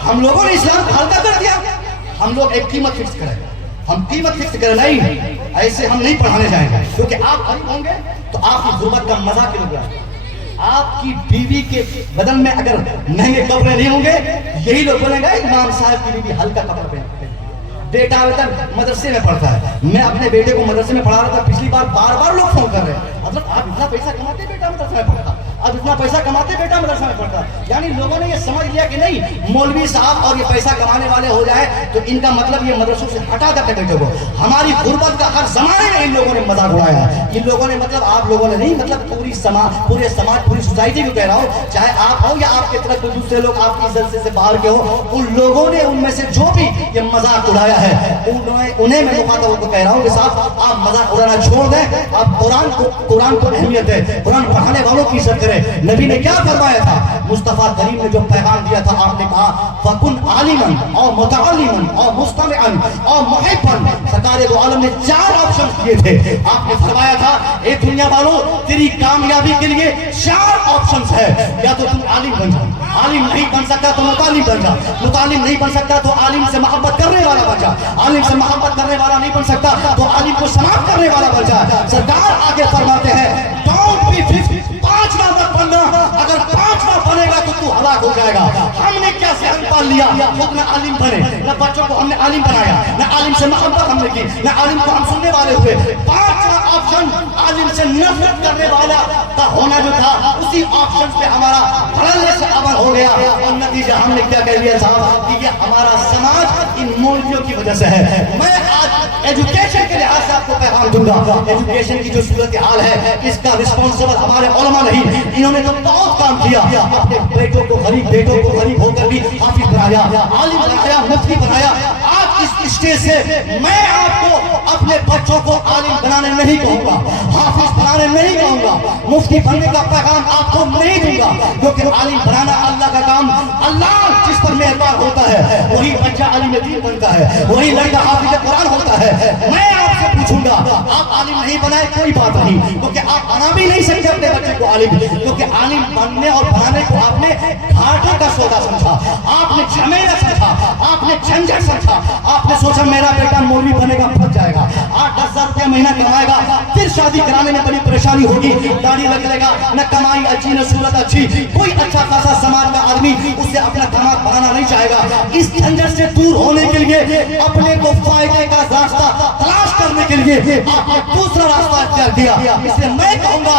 ہم لوگوں نے اسلام ہلکا کر دیا. ہم لوگ ایک قیمت فکس کریں، ہم قیمت فکس کریں، نہیں ایسے ہم نہیں پڑھانے جائیں گے. کیونکہ آپ غریب ہوں گے تو آپ کی غربت کا مزہ کیوں گا؟ آپ کی بیوی کے بدن میں اگر مہنگے کپڑے نہیں ہوں گے، یہی لوگ بولیں گے امام صاحب کی بیوی ہلکا کپڑا پہنتی ہے. بیٹا مدرسے میں پڑھتا ہے. میں اپنے بیٹے کو مدرسے میں پڑھا رہا تھا، پچھلی بار لوگ فون کر رہے ہیں، حضرت آپ اتنا پیسہ کماتے بیٹا مدرسے میں پڑھتا، آپ اتنا پیسہ کماتے بیٹا مدرسہ میں پڑھتا. یعنی لوگوں نے یہ سمجھ لیا کہ نہیں مولوی صاحب اور یہ پیسہ کمانے والے ہو جائے تو ان کا مطلب یہ مدرسوں سے ہٹا دیتے بیٹے کو. ہماری غربت کا ہر زمانے میں ان لوگوں نے مذاق اڑایا ہے. ان لوگوں نے مطلب آپ لوگوں نے نہیں، مطلب پورے سماج پوری سوسائٹی کو کہہ رہا ہوں، چاہے آپ ہو یا آپ کی طرف کوئی دوسرے لوگ آپ کی عزت سے باہر کے ہو، ان لوگوں نے ان میں سے جو بھی یہ مذاق اڑایا ہے انہیں میں مخاطبوں کو کہہ رہا ہوں کہ صاحب آپ مذاق اڑانا چھوڑ دیں، آپ قرآن کو اہمیت ہے، قرآن پڑھانے والوں کی عزت کریں. نبی نے کیا فرمایا تھا؟ مصطفیٰ کریم نے جو پیغام دیا تھا آپ نے کہا فَكُنْ عَالِمًا اور مُتَعَلِّمًا اور مُسْتَمِعًا اور مُحِبًا. سرکار دو عالم نے 4 آپشن دیے تھے. آپ نے فرمایا تھا اے دنیا والوں تیری کامیابی کے لیے 4 آپشنز ہے، یا تو تم عالم بن جا، عالم نہیں بن سکتا تو متعلم بن جا، متعلم نہیں بن سکتا تو عالم سے محبت کرنے والا بن جا، عالم سے محبت کرنے والا نہیں بن سکتا تو عالم کو سماعت کرنے والا بن جا. سرکار آگے فرماتے ہیں ڈونٹ بی 5 نمبر پڑھنا، اگر हो जाएगा। हमने क्या ज़हन पाल लिया, खुद में आलिम बने, न बच्चों को हमने आलिम बनाया, न आलिम से मोहब्बत हमने की, न आलिम को हम सुनने वाले हुए। पांचवा ऑप्शन आलिम से नफरत करने वाला का होना जो था, उसी ऑप्शन पे हमारा भड़ल्ले से अमल हो गया। और नतीजा हमने क्या कह लिया साहब कि ये हमारा समाज इन मौलवियों की वजह से है। मैं आज एजुकेशन के लिहाज से आपको पैगाम दूंगा, एजुकेशन की जो सूरत हाल है इसका रिस्पॉन्सिबल हमारे उलमा नहीं, इन्होंने तो बहुत काम किया। अपने बेटों को गरीब होकर भी हाफिज बनाया, आलिम बनाया, मुफ्ती बनाया। आज इस स्टेज से मैं आपको अपने बच्चों को आलिम बनाने नहीं कहूंगा, हाफिज बनाने नहीं कहूंगा, मुफ्ती बनने का पैगाम आपको नहीं दूंगा, क्योंकि आलिम बनाना अल्लाह का काम, अल्लाह जिस पर मेहरबान होता है वही बच्चा आलिम दीन बनता है, वही लड़का हाफिज कुरान होता है। मैं आपसे पूछूंगा, आप आलिम नहीं बनाए कोई बात नहीं, क्योंकि आप बना भी नहीं सकते अपने बच्चे को आलिम, क्योंकि आलिम बनने और बनाने को आपने घाटे का सौदा समझा, आपने झमेला समझा, आपने झंझट समझा। आपने सोचा मेरा बेटा मौलवी बनेगा, फंस जाएगा, 8-10 हज़ार रुपया महीना कमाएगा, फिर शादी कराने में बड़ी परेशानी होगी, दाढ़ी लगेगा, न कमाई अच्छी न सूरत अच्छी, कोई अच्छा खासा समाज का आदमी उससे अपना दामाद बनाना नहीं चाहेगा। इस झंझट से दूर होने के लिए, अपने को फायदे का रास्ता तलाश करने के लिए आपने दूसरा रास्ता इख्तियार किया। इसलिए मैं कहूंगा,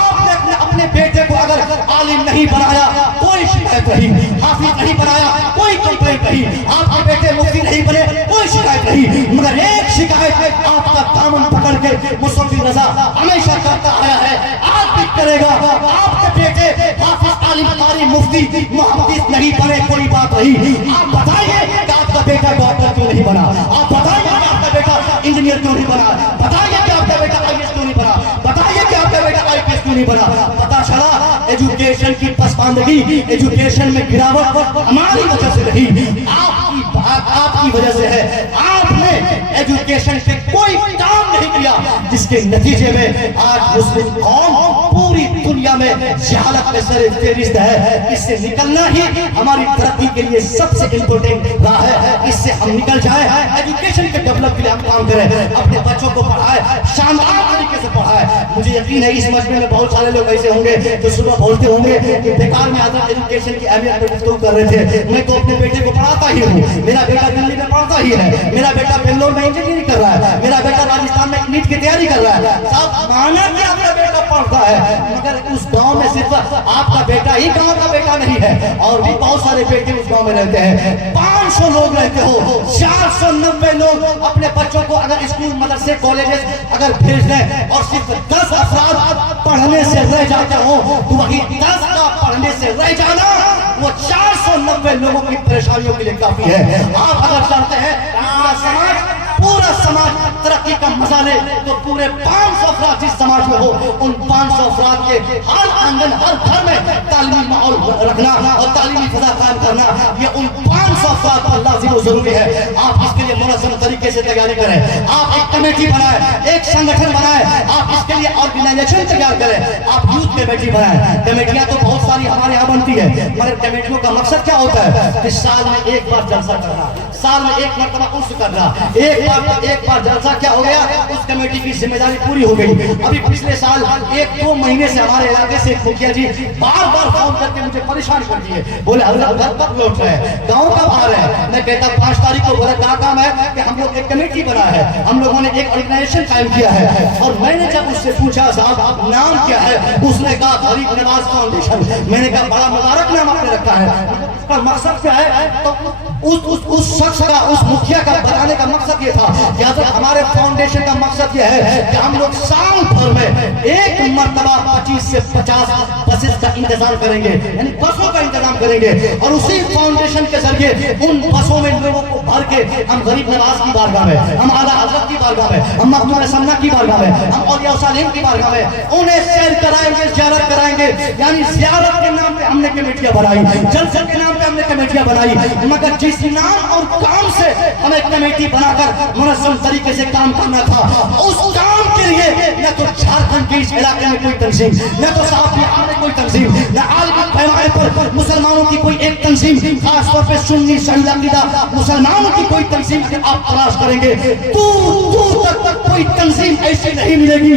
आपने अपने बेटे को अगर आलिम नहीं बनाया कोई शिकायत नहीं, हाफिज नहीं बनाया कोई कंप्लेंट नहीं, आपके बेटे मुफ्ती नहीं बने कोई शिकायत नहीं, मगर एक शिकायत आपका दामन पकड़ के मुसव्विर रजा हमेशा करता आया है, आज भी करेगा। आपके बेटे हाफिज, आलिम, कारी, मुफ्ती, मुहद्दिस नहीं बने कोई बात नहीं। आप बताइए कि आपका बेटा डॉक्टर क्यों नहीं बना, आप बताइए कि आपका बेटा इंजीनियर क्यों नहीं बना, बताइए कि आपका बेटा IAS क्यों नहीं बना, बताइए कि आपका बेटा IPS क्यों नहीं बना। पता चला एजुकेशन की पसमानदगी, एजुकेशन में गिरावट हमारी वजह से नहीं, आपकी वजह से है। आपने एजुकेशन पे कोई काम नहीं किया, जिसके नतीजे में आज मुस्लिम कौम पूरी दुनिया में जहालत में सर है। इससे निकलना ही हमारी तरक्की के लिए सबसे इम्पोर्टेंट रहा है। इससे हम निकल जाए, एजुकेशन के डेवलप के लिए हम काम करें, अपने बच्चों को पढ़ाए, शानदार तरीके से पढ़ाए। मुझे यकीन है इस मजमे में बहुत सारे लोग ऐसे होंगे जो सुबह बोलते होंगे कि बेकार में आदत एजुकेशन की अहमियत पर गुफ्तगू कर रहे थे। मैं तो अपने बेटे को पढ़ाता ही हूँ, मेरा बेटा दिल्ली में पढ़ता ही है, मेरा बेटा बेंगलोर में इंजीनियरिंग कर रहा है, मेरा बेटा राजस्थान में नीट की तैयारी कर रहा है। साहब माना कि आपका बेटा पढ़ता है, मगर उस गांव में सिर्फ आपका बेटा ही गांव का बेटा नहीं है, और भी बहुत सारे बेटे उस गांव में रहते हैं। 500 लोग रहते हो, 490 लोग अपने बच्चों को अगर स्कूल, मदरसे, कॉलेजेस अगर भेज दें और सिर्फ 10 अफराद पढ़ने से रह जाते हो, तो वही 10 का पढ़ने से रह जाना वो 490 लोगों की परेशानियों के लिए काफी है। आप अगर चाहते हैं पूरा समाज तरक्की का मजा ले, तो पूरे 500 अफराद जिस समाज में हो, उन 500 अफराद के हर आंगन, हर घर में तालीमी माहौल रखना और तालीमी फजा कायम करना, ये उन 500 अफराद पर लाजिम और जरूरी है। आप इसके लिए मुनज़्ज़म तरीके से तैयारी करें, आप एक कमेटी बनाए, एक संगठन बनाए, आप इसके लिए ऑर्गेनाइजेशन तैयार करें, आप यूथ कमेटी बनाए। कमेटियां तो बहुत सारी हमारे यहाँ बनती है, मगर कमेटियों का मकसद क्या होता है कि साल में एक बार जलसा करना, साल में एक मरतबा उर्स करना। एक बार जलसा क्या हो गया, उस कमेटी की जिम्मेदारी पूरी हो गई। अभी पिछले साल 1-2 महीने से हमारे इलाके से मुखिया जी बार-बार फोन करके मुझे परेशान कर दिए, बोले हजरत घर कब लौट रहे हैं, गाँव कब आ रहे हैं। मैं कहता 5 तारीख को, बोला क्या काम है कि हम लोग एक कमेटी बना है, हम लोगों ने एक ऑर्गेनाइजेशन कायम किया है। और मैंने जब उससे पूछा साहब नाम क्या है, उसने कहा गरीब नवाज फाउंडेशन। मैंने कहा बड़ा मुबारक नाम आपने रखा है, उसका मकसद क्या है। तो उस शख्स का, उस मुखिया का बताने का मकसद ये था कि हमारे फाउंडेशन का मकसद ये है कि हम लोग साल भर में एक मरतबा 25 से 50 बसेस का इंतजाम करेंगे, यानी बसों का इंतजाम करेंगे, और उसी फाउंडेशन के जरिए उन बसों में लोगों को भर के हम गरीब नवाज की बारगाह में, हम आला हज़रत की बारगाह में, हम मखदूम सन्ना की बारगाह में, हम औलिया सालिहीन की बारगाह में उन्हें सैर कराएंगे, ज़ियारत कराएंगे। यानी ज़ियारत के नाम पे हमने कमेटियां बनाई, जलसे के नाम पे पे हमने कमेटियां बनाई, मगर जिस नाम और काम से हमें कमेटी बनाकर मुनज़्ज़म तरीके से काम करना था, उस काम के लिए न तो झारखंड के इस इलाके में कोई तंजीम, न तो साहब बिहार में कोई तंजीम, न आलमी पैमाने पर मुसलमानों की कोई एक तंजीम, खास तौर पे सुन्नी सही अकीदा मुसलमानों की कोई तंजीम अगर आप तलाश करेंगे दूर तक कोई तंजीम ऐसी नहीं मिलेगी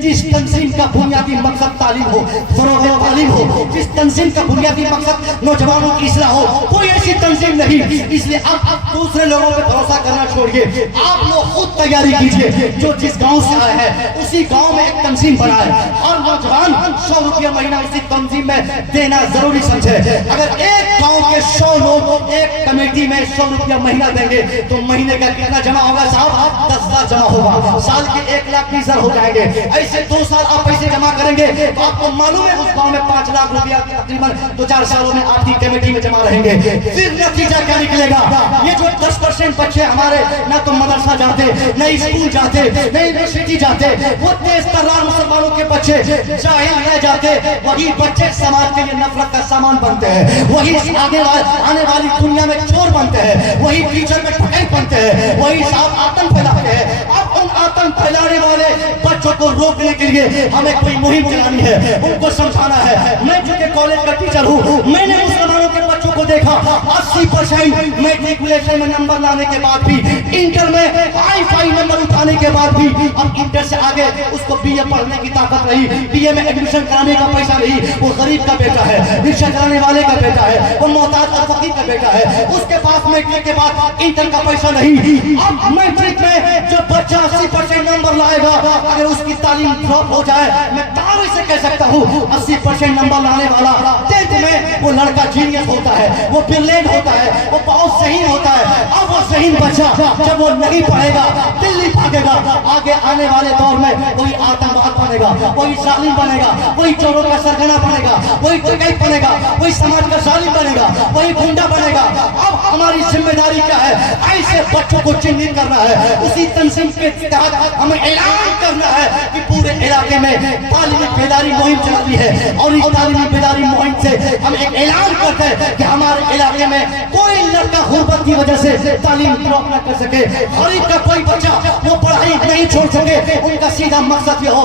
जिस तंजीम का बुनियादी मकसद तालीम हो, फरोग़ तालीम हो, जिस तंजीम का बुनियादी मकसद नौजवानों की इस्लाह हो, कोई ऐसी तंजीम नहीं। इसलिए आप दूसरे लोगों पे भरोसा करना छोड़िए, आप लोग खुद तैयारी कीजिए। जो जिस गांव से आया है उसी गांव में एक तंजीम बनाए और नौजवान 100 रुपया महीना उसी तंजीम में देना जरूरी समझे। अगर एक गांव के 100 लोग एक कमेटी में 100 रुपया महीना देंगे तो महीने का कितना जमा होगा साहब? 10,000 जमा होगा, साल के 1,20,000 हो जाएंगे। ऐसे 2 साल आप पैसे जमा करेंगे तो आपको मालूम है उस गांव में 5 लाख रुपया तकरीबन 2-4 सालों में आपकी कमेटी में जमा रहेंगे। फिर नतीजा क्या निकलेगा? ये जो 10% बच्चे हमारे ना तो मदरसा जाते, न स्कूल जाते, न यूनिवर्सिटी जाते, वो तेज तर्रार मुसलमानों के बच्चे जाहिल रह जाते, वही बच्चे समाज के लिए नफरत का सामान बनते हैं, वही आने वाली दुनिया में चोर बनते हैं, वही टीचर में ठगी बनते हैं, वही साहब आतंक फैलाते हैं। अब उन आतंक फैलाने वाले बच्चों को रोकने के लिए हमें कोई मुहिम चलानी है, उनको समझाना है। मैं चूंकि कॉलेज का टीचर हूँ, मैंने मुसलमानों के बच्चों को देखा 80% मैट्रिकुलेशन में नंबर लाने के बाद भी, इंटर में हाई नंबर उठाने के बाद भी, अब इंटर से आगे उसको बीए पढ़ने की ताकत नहीं, बीए में एडमिशन कराने का पैसा नहीं। वो गरीब का बेटा है, रिक्शा चलाने वाले का बेटा है, वो मोहताज और फकीर का बेटा है, उसके पास मैट्रिक के बाद इंटर का पैसा नहीं। अब मैट्रिक में जो बच्चा 80% नंबर लाएगा, अगर उसकी तालीम ड्रॉप हो जाए, मैं दावे से कह सकता हूँ 80% नंबर लाने वाला 10th में वो लड़का जीनियस होता है, वो ब्रिलियंट होता है, वो बहुत सही होता है। अब वो सही बच्चा जब वो नहीं पढ़ेगा, दिल्ली भागेगा, आगे आने वाले दौर में वही आतंकवाद बनेगा, वही जालिम बनेगा, वही चोरों का सरगना बनेगा, वही डकैत बनेगा, वही समाज का जालिम बनेगा, वही गुंडा बनेगा। अब हमारी जिम्मेदारी क्या है? ऐसे बच्चों को चिन्हित करना है, उसी तंजीम के तहत हमें ऐलान करना है कि पूरे इलाके में तालीमी बेदारी मुहिम चलानी है, और इस तालीमी बेदारी मुहिम से हम एक ऐलान करते हैं कि हमारे इलाके में कोई लड़का गुर्बत की वजह से तालीम ड्रॉप न कर सके, गरीब का कोई बच्चा वो पढ़ाई नहीं छोड़ सके। उनका सीधा मकसद ये हो,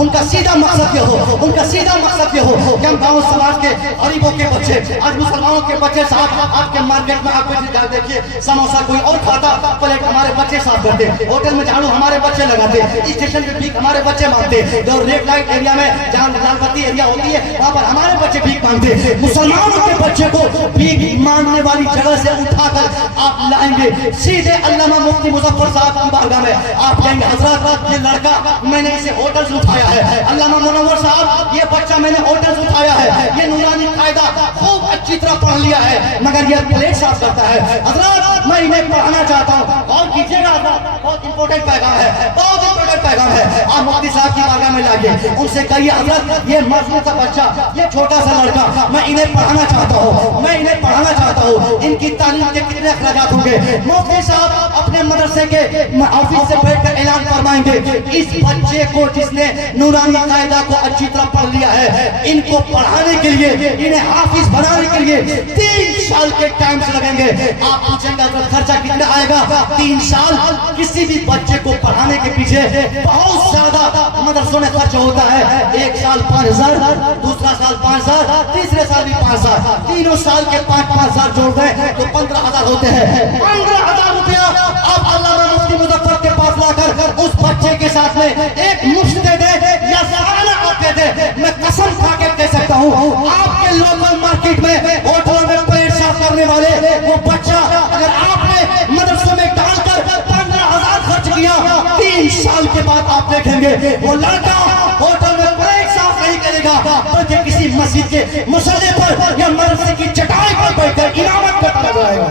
उनका सीधा मकसद ये हो, उनका सीधा मकसद ये हो कि हम गाँव समाज के गरीबों के बच्चे, आज मुसलमानों के बच्चे साहब आपके मार्केट में आप देखिए, समोसा कोई और खाता, प्लेट हमारे बच्चे साफ करते, होटल में झाड़ू हमारे बच्चे लगाते, स्टेशन पे भीख हमारे बच्चे मांगते, जो रेड लाइट एरिया में जहाँ लालबत्ती एरिया होती है वहाँ पर हमारे बच्चे भीख मांगते। मुसलमानों के बच्चे को भीख मांगने वाली जगह से उठाकर आप लाएंगे सीधे अल्लामा मुफ्ती मुजफ्फर साहब की बारगाह में, आप कहेंगे हजरत ये लड़का मैंने इसे होटल से उठाया है, अल्लामा मुनव्वर साहब ये बच्चा मैंने होटल से उठाया है, ये नूरानी कायदा खूब अच्छी तरह पढ़ लिया है, मगर ये प्लेट साफ करता है। हजरत मैं इन्हें पढ़ाना चाहता हूँ, और कीजिएगा, बहुत इंपॉर्टेंट पैगाम है, बहुत इंपॉर्टेंट पैगाम है। आप मुफ्ती साहब की बारगाह में लाइए, उनसे कहिए हजरत ये मजलूम सा बच्चा, ये छोटा सा लड़का, मैं इन्हें पढ़ाना चाहता हूँ, मैं इन्हें पढ़ाना चाहता हूँ, इनकी तालीम के कितने अखराजात होंगे। मुफ्ती साहब अपने मदरसे के ऑफिस से बैठकर ऐलान फरमाएंगे, इस बच्चे को जिसने नूरानी कायदा को अच्छी तरह पढ़ लिया है, इनको पढ़ाने के लिए, इन्हें हाफिज बनाने के लिए 3 साल के टाइम से लगेंगे। आप पूछेंगे तो खर्चा कितना आएगा? 3 साल किसी भी बच्चे को पढ़ाने के पीछे बहुत ज्यादा मदरसों में खर्च होता है। 1 साल 5,000, दूसरा साल 5,000, तीसरे साल भी 5,000, तीनों साल के 5,000 जोड़ दें तो 15,000 होते हैं। 15,000 रुपया आप अल्लामा मुफ्ती मुजफ्फर के पास लाकर उस बच्चे के साथ में एक मुफ्त दे दे या सालाना आप दे दे, मैं कसम खा के कह सकता हूँ आपके लोकल मार्केट में होटलों में प्लेट साफ करने वाले वो बच्चा अगर आपने मदरसों में डालकर 15,000 खर्च किया, 3 साल के बाद आप देखेंगे वो लड़का होटल में प्लेट साफ नहीं करेगा, बल्कि किसी मस्जिद के मुसल्ले पर या मदरसे की चटाई पर बैठकर इमामत करता जाएगा।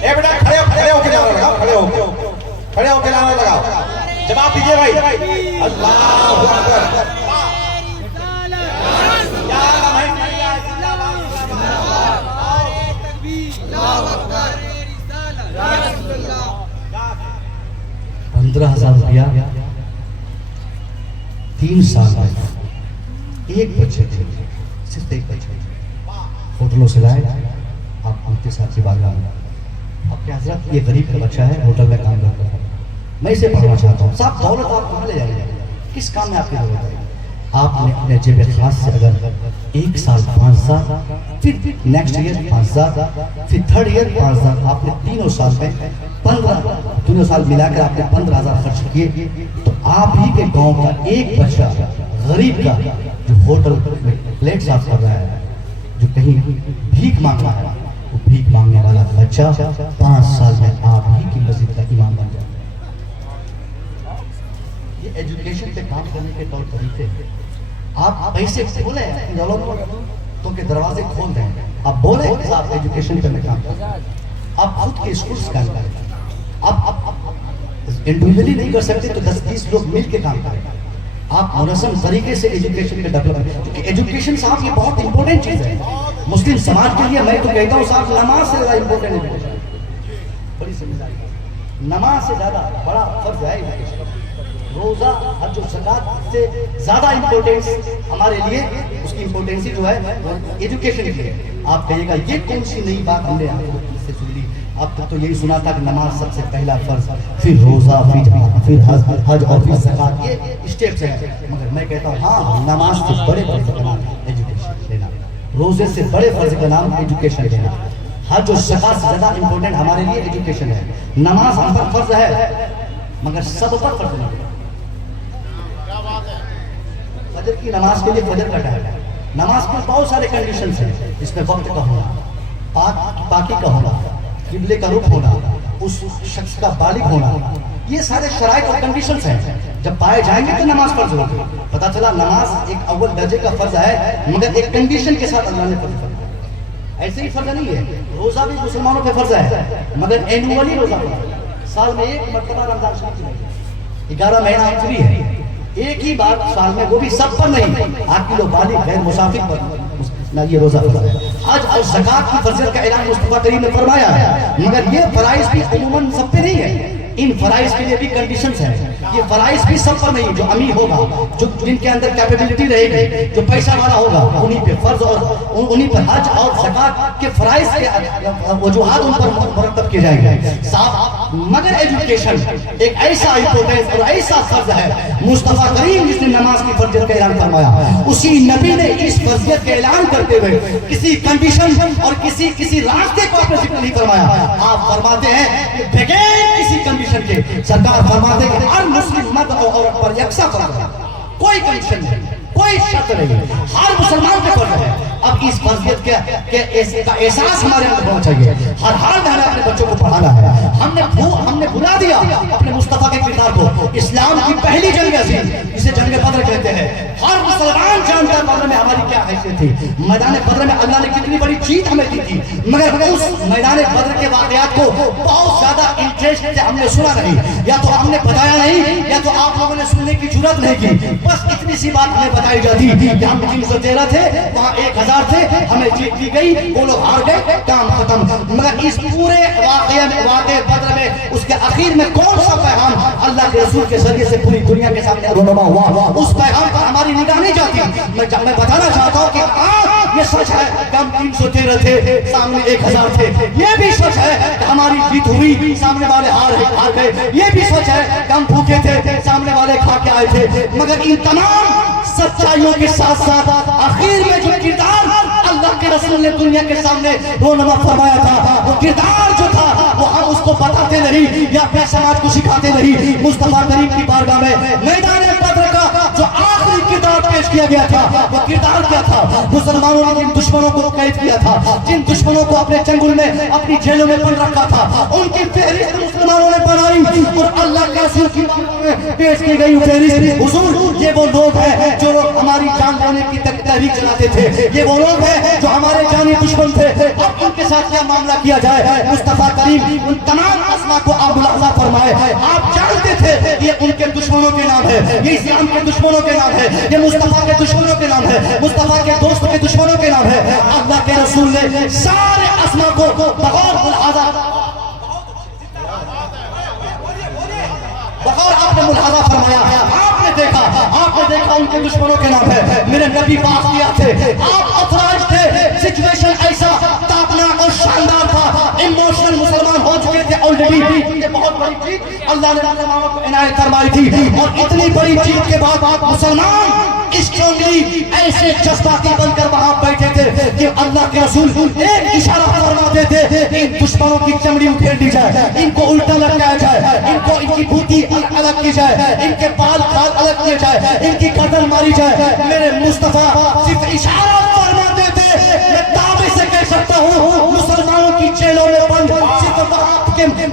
ए बेटा खड़े होके नारा लगाओ, खड़े होके नारा लगाओ, जवाब दीजिए भाई। अल्लाहू अकबर, अल्लाहू अकबर। 15,000 रुपया 3 साल में एक बच्चे थे, सिर्फ एक बच्चे होटलों से लाए, आप उनके साथ की बात आपके हजरत ये गरीब का बच्चा है, होटल में काम करता है, मैं इसे पढ़ना चाहता हूँ। साहब दौलत आप कहाँ ले जाएंगे, किस काम में आपकी जरूरत है? आपने अपने जेब खास से अगर 1 साल 5,000, फिर नेक्स्ट ईयर 5,000, फिर थर्ड ईयर 5,000, आपने तीनों साल में 15, तीनों साल मिलाकर आपने 15,000 खर्च किए, तो आप ही के गांव का एक बच्चा गरीब का जो होटल में प्लेट साफ कर रहा है, जो कहीं भीख मांग रहा है, वो भीख मांगने वाला बच्चा 5 साल में आप ही की मस्जिद का इमाम बन जाए। ये एजुकेशन पे काम करने के तौर तरीके हैं। आप पैसे बोले तो के दरवाजे खोल दें, आप बोले आप एजुकेशन पे मैं काम करें, आप खुद के स्कूल्स काम करें, आप इंडिविजुअली नहीं कर सकते तो 10-20 लोग मिल के काम करें, आप मुनज़्ज़म तरीके से एजुकेशन के डेवलपमेंट, क्योंकि एजुकेशन साहब ये बहुत इंपॉर्टेंट चीज़ है मुस्लिम समाज के लिए। मैं तो कहता हूँ साहब नमाज से ज़्यादा इंपॉर्टेंट है, बड़ी समझदारी, नमाज से ज़्यादा बड़ा फर्ज है एजुकेशन। रोज़ा हज और ज़कात से ज़्यादा इम्पोर्टेंस हमारे लिए, उसकी इम्पोर्टेंसी जो है एजुकेशन की है। आप कहिएगा ये कौन सी नई बात हमने आपको इससे सुन ली, अब तक तो यही सुना था कि नमाज सबसे पहला फर्ज, फिर रोज़ा, फिर हज और फिर ज़कात, ये स्टेप्स हैं। मगर मैं कहता हूँ हाँ, नमाज से बड़े फर्ज का नाम एजुकेशन लेना, रोज़े से बड़े फर्ज का नाम एजुकेशन लेना, हज और ज़कात से ज़्यादा इम्पोर्टेंट हमारे लिए एजुकेशन है। नमाज हम पर फर्ज है मगर सब पर फर्ज नहीं है। फजर की नमाज के लिए फजर का टाइम है, नमाज के बहुत सारे कंडीशंस हैं, इसमें वक्त का होना, पाकी का होना, किबले का रुख होना, उस शख्स का बालिग होना, ये सारे शराइत और कंडीशंस हैं। जब पाए जाएंगे तो नमाज फर्ज होगी। पता चला नमाज एक अव्वल दर्जे का फर्ज है मगर एक कंडीशन के साथ अल्लाह ने फर्ज किया। ऐसे ही फर्ज नहीं है, रोजा भी मुसलमानों पे फर्ज है मगर एनुअली रोजा फर्ज है, साल में एक मरतबा रमजान शरीफ नहीं, 11 महीना फ्री है, एक ही बार साल में, वो भी सब पर नहीं, आकिल बालिग गैर मुसाफिर पर ना, ये रोजा फर्ज है। हज और ज़कात की फर्जियत का ऐलान मुस्तफा करीम ने फरमाया है, मगर ये फराइज भी अमूमन सब पे नहीं है, इन फराइज के लिए भी कंडीशंस हैं। ये फराइज भी सब पर नहीं, जो अमीर होगा, जो जिनके अंदर कैपेबिलिटी रहेगी, जो पैसा वाला होगा, उन्हीं पे फर्ज और उन्हीं पर हज और ज़कात के फराइज के वजूहात उन पर मुरतब किए जाएंगे साहब। मगर एजुकेशन एक ऐसा इंपॉर्टेंस और ऐसा फर्ज है, मुस्तफा करीम जिसने नमाज की फर्जियत का ऐलान फरमाया, उसी नबी ने इस फर्जियत का ऐलान करते हुए किसी कंडीशन और किसी रास्ते को आपने जिक्र नहीं फरमाया। आप फरमाते हैं कि बगैर किसी कंडीशन के, सरकार फरमाते हैं कि हर मुस्लिम मर्द और औरत पर यकसा फर्ज है, कोई कंडीशन नहीं, कोई शर्त नहीं, हर मुसलमान पे फर्ज है। अब इस फर्जियत के एहसास हमारे अंदर होना चाहिए, हर हाल में हमें अपने बच्चों को पढ़ाना है। हमने भुला दिया अपने मुस्तफा के किरदार को। इस्लाम की पहली जंग अज़ीम, जिसे जंग बदर कहते हैं, हर मुसलमान जानता है बदर में हमारी क्या हैसियत थी, मैदान बदर में अल्लाह ने कितनी बड़ी जीत हमें दी थी, मगर उस मैदान बदर के वाक़यात को बहुत ज्यादा इंटरेस्ट से हमने सुना नहीं, या तो हमने बताया नहीं, या तो आप लोगों ने सुनने की जुर्रत नहीं की। बस इतनी सी बात हमें बताई जाती कि हम 313 थे, वहाँ 1000 थे, हमें जीत दी गई, वो लोग हार गए, काम खत्म। मगर इस पूरे वाक़े बदर में उसके आखिर में कौन सा पैगाम अल्लाह के रसूल के जरिए से पूरी दुनिया के सामने रोनमा हुआ, उस पैगाम पर हमारी निगाह नहीं जाती। मैं बताना चाहता हूँ कि ये सच है कि हम 313 थे, सामने 1000 थे, ये भी सच है कि हमारी जीत हुई, सामने वाले हार गए, ये भी सच है कि हम भूखे थे, सामने वाले खा के आए थे। मगर इन तमाम सच्चाइयों के साथ साथ आखिर में जो किरदार अल्लाह के रसूल ने दुनिया के सामने रोनमा फरमाया था, वो किरदार जो था वो हम उसको बताते नहीं या अपने समाज को सिखाते नहीं। मुस्तफा करीम की बारगाह में मैदान बदर का जो आखिरी किरदार पेश किया गया था, वो किरदार क्या था? मुसलमानों ने जिन दुश्मनों को कैद किया था, जिन दुश्मनों को अपने चंगुल में, अपनी जेलों में बंद रखा था, उनकी फहरिस्त मुसलमानों ने बनाई और अल्लाह के रसूल की पेश की गई फहरिस्त। हुजूर, ये वो लोग हैं जो लोग हमारी जान लेने की तहरीक चलाते थे, ये वो लोग हैं जो हमारे जानी दुश्मन थे। अब उनके साथ क्या मामला किया जाए? मुस्तफा करीम उन तमाम अस्मा को आप मुलाजा फरमाए। आप जानते थे ये उनके दुश्मनों के नाम है, ये इस्लाम के दुश्मनों के नाम है, ये मुस्तफा के दुश्मनों के नाम है, मुस्तफा के दोस्त के दुश्मनों के नाम है। अल्लाह के रसूल ने सारे अस्मा को बगौर मुलाजा और आपने मुलाजा फरमाया, आपने देखा उनके दुश्मनों के नाम है मेरे नबी पास किया थे, आप अथराइज थे, सिचुएशन ऐसा तापनाक और शानदार था, इमोशनल मुसलमान हो चुके थे ऑलरेडी। ये बहुत बड़ी चीज अल्लाह ने मुसलमानों को इनायत फरमाई थी, और इतनी बड़ी चीज के बाद मुसलमान स्ट्रांगली ऐसे जज्बाती बनकर वहां बैठे थे कि अल्लाह के रसूल एक इशारा फरमाते थे, इन दुश्मनों की चमड़ी उखेड़ दी जाए, इनको उल्टा लटकाया जाए, इनको इनकी बूटी अलग की जाए, इनके बाल अलग किए जाए, इनकी गर्दन मारी जाए। मेरे मुस्तफा सिर्फ इशारा फरमाते थे, मैं दावे से कह सकता हूँ मुसलमानों की जेलों में बंद सिर्फ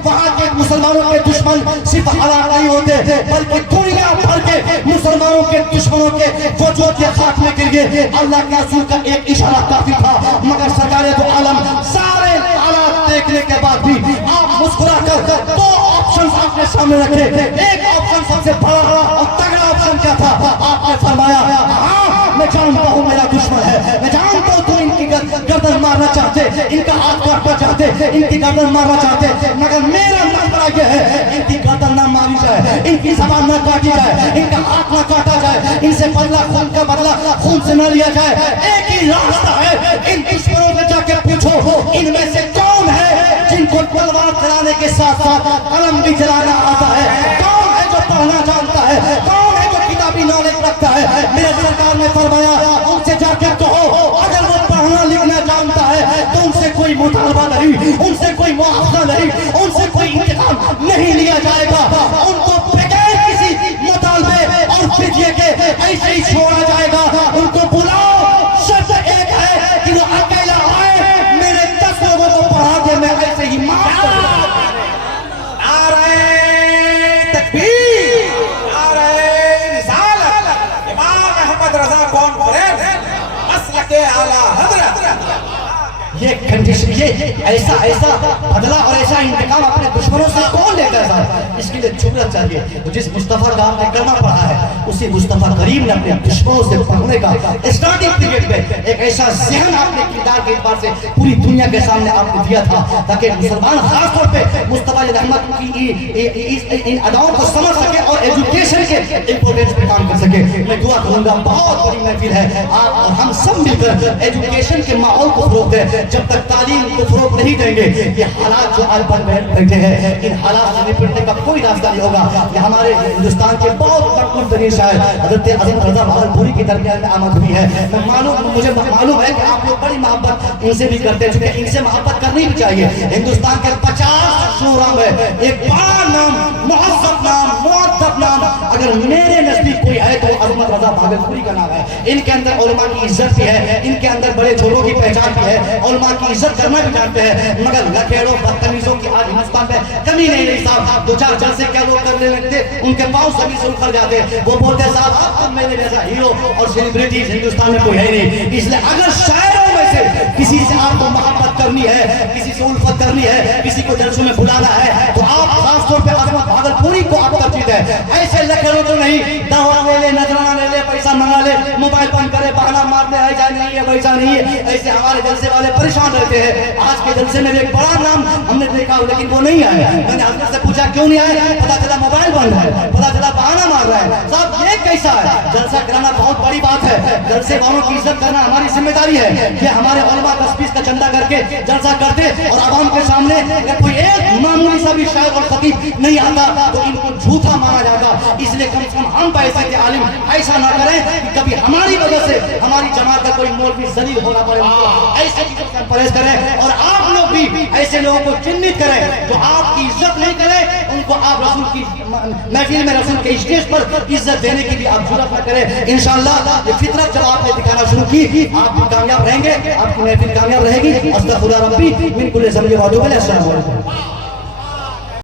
वहां के मुसलमानों के दुश्मन सिर्फ हलाक नहीं होते, बल्कि दुनिया भर के मुसलमानों के दुश्मनों के वजूद के खात्मे के लिए अल्लाह के रसूल का एक इशारा काफी था। मगर सरकारे दो आलम सारे हालात देखने के बाद भी आप मुस्कुरा कर दो ऑप्शन आपने सामने रखे। एक ऑप्शन सबसे बड़ा और तगड़ा ऑप्शन क्या था? आपने फरमाया, हाँ मैं जानता हूँ मेरा दुश्मन है, मैं जानता हूँ तुम इनकी गर्दन मारना चाहते, इनका हाथ काटना चाहते, इनकी गर्दन मारना चाहते, मगर मेरा मसला यह है इनकी गर्दन ना मारी जाए, इनकी ज़बान ना काटी जाए, इनका हाथ ना काटा जाए, इनसे बदला खून का बदला खून से न लिया जाए। एक ही रास्ता है, इन दुश्मनों से जाके पूछो इनमें से कौन है जिनको तलवार चलाने के साथ साथ कलम भी चलाना आता है, कौन है जो पढ़ना जानता है, कौन है जो किताबी नॉलेज रखता है। मेरे सरकार ने फरमाया उनसे जाके कहो अगर वो पढ़ना लिखना जानता है तो उनसे कोई मुतालबा नहीं, उनसे कोई मुआवजा नहीं, उनसे कोई इंतकाम नहीं लिया जाएगा, उनको बगैर किसी मुतालबे और फिदिये के ऐसे ही छोड़ा जाएगा। उनको बुलाओ, शर्त एक है कि वो अकेला आए, मेरे 10 लोगों को पढ़ा दे, मैं ऐसे ही माफ कर दूंगा। नारे तकबीर, नारे रिसालत, इमाम अहमद रजा कॉन्फ्रेंस, मसलके आला हजरत। ये कंडीशन, ये ऐसा बदला और ऐसा इंतकाम अपने दुश्मनों से कौन लेता है? इसके लिए जुर्रत चाहिए। तो जिस मुस्तफा का आपने कलमा पढ़ा है, उसी मुस्तफा करीम ने अपने दुश्मनों से पढ़ने का स्टार्टिंग पीरियड में एक ऐसा ज़हन आपने किरदार के एतबार से पूरी दुनिया के सामने आपने दिया था, ताकि मुसलमान खास तौर पे मुस्तफा रहमत की इन अदाओं को समझ सके और एजुकेशन के इंपोर्टेंस पे काम कर सके। मैं दुआ करूंगा, बहुत बड़ी महफिल है, आप और हम सब मिलकर एजुकेशन के माहौल को फरोग दें। जब तक तालीम को फरोग नहीं देंगे, ये हालात जो आज बन बैठे हैं, इन हालात से निपटने का कोई रास्ता नहीं होगा। ये हमारे हिंदुस्तान के बहुत मकबूल तरीन शायर हज़रत अज़ीम रज़ा भागलपुरी की दरमियान में आमद हुई है। मुझे मालूम है कि आप लोग बड़ी मोहब्बत इनसे भी करते हैं, क्योंकि इनसे मोहब्बत करनी भी चाहिए। हिंदुस्तान के 50 शोरा में एक बड़ा नाम, मुअज़्ज़म नाम, मुअद्दब नाम अगर मेरे नजदीक कोई है तो अज़ीम रज़ा भागलपुरी का नाम है। इनके अंदर उलमा की इज्जत भी है, इनके अंदर बड़े छोटों की पहचान भी है, उलमा की इज्जत करना भी जानते हैं। मगर लखेड़ों बदतमीजों की आज हिंदुस्तान में कमी नहीं रही साहब। 2-4 जलसे क्या लोग करने लगते, उनके पाँव सभी से उखड़ जाते, वो बोलते साहब अब मेरे जैसा हीरो और सेलिब्रिटी हिंदुस्तान में कोई है नहीं। इसलिए अगर शायरों में से किसी से आपको मोहब्बत करनी है, किसी से उल्फत करनी है, किसी को जलसों में बुलाना है, तो आप खासतौर पर अज़ीम भागलपुरी को आप तरजीह दें। ऐसे लखेड़ों तो नहीं, दावा ले ले, नजराना ले ले, पैसा मंगा ले, मोबाइल बंद करे, बहाना मारते, ऐसा नहीं है वैसा नहीं है, ऐसे हमारे जलसे वाले परेशान रहते हैं। आज के जलसे में एक बड़ा नाम हमने देखा, लेकिन वो नहीं आया। मैंने हज़रत से पूछा क्यों नहीं आया, पता चला मोबाइल बंद है, पता चला बहाना मार रहा है। साहब ये कैसा है? जलसा कराना बहुत बड़ी बात है, जलसे वालों की इज्जत करना हमारी जिम्मेदारी है। ये हमारे उलमा 10-20 का चंदा करके जलसा करते और आवाम के सामने अगर कोई एक मामूली सा भी शायर और खतीब नहीं आता तो इनको झूठा माना जाता। इसलिए कम से कम हम पैसे के आलिम ऐसा ना करें कि कभी हमारी वजह से हमारी जमात का कोई मौलवी जलील होना पड़े। ऐसे चीजों से परहेज करें, और आप लोग भी ऐसे लोगों को चिन्हित करें जो आपकी इज्जत नहीं करें, उनको आप रसूल की महफिल में, रसूल के स्टेज पर इज्जत देने की भी आप जुर्रत न करें। इंशाअल्लाह ये फितरत जब आपने दिखाना शुरू की, आप भी कामयाब रहेंगे, आपकी महफिल कामयाब रहेगी। अस्तगफिरुल्लाह रब्बी मिन कुल्ली ज़ंबिन व अतूबु इलैह। अस्सलामु अलैकुम।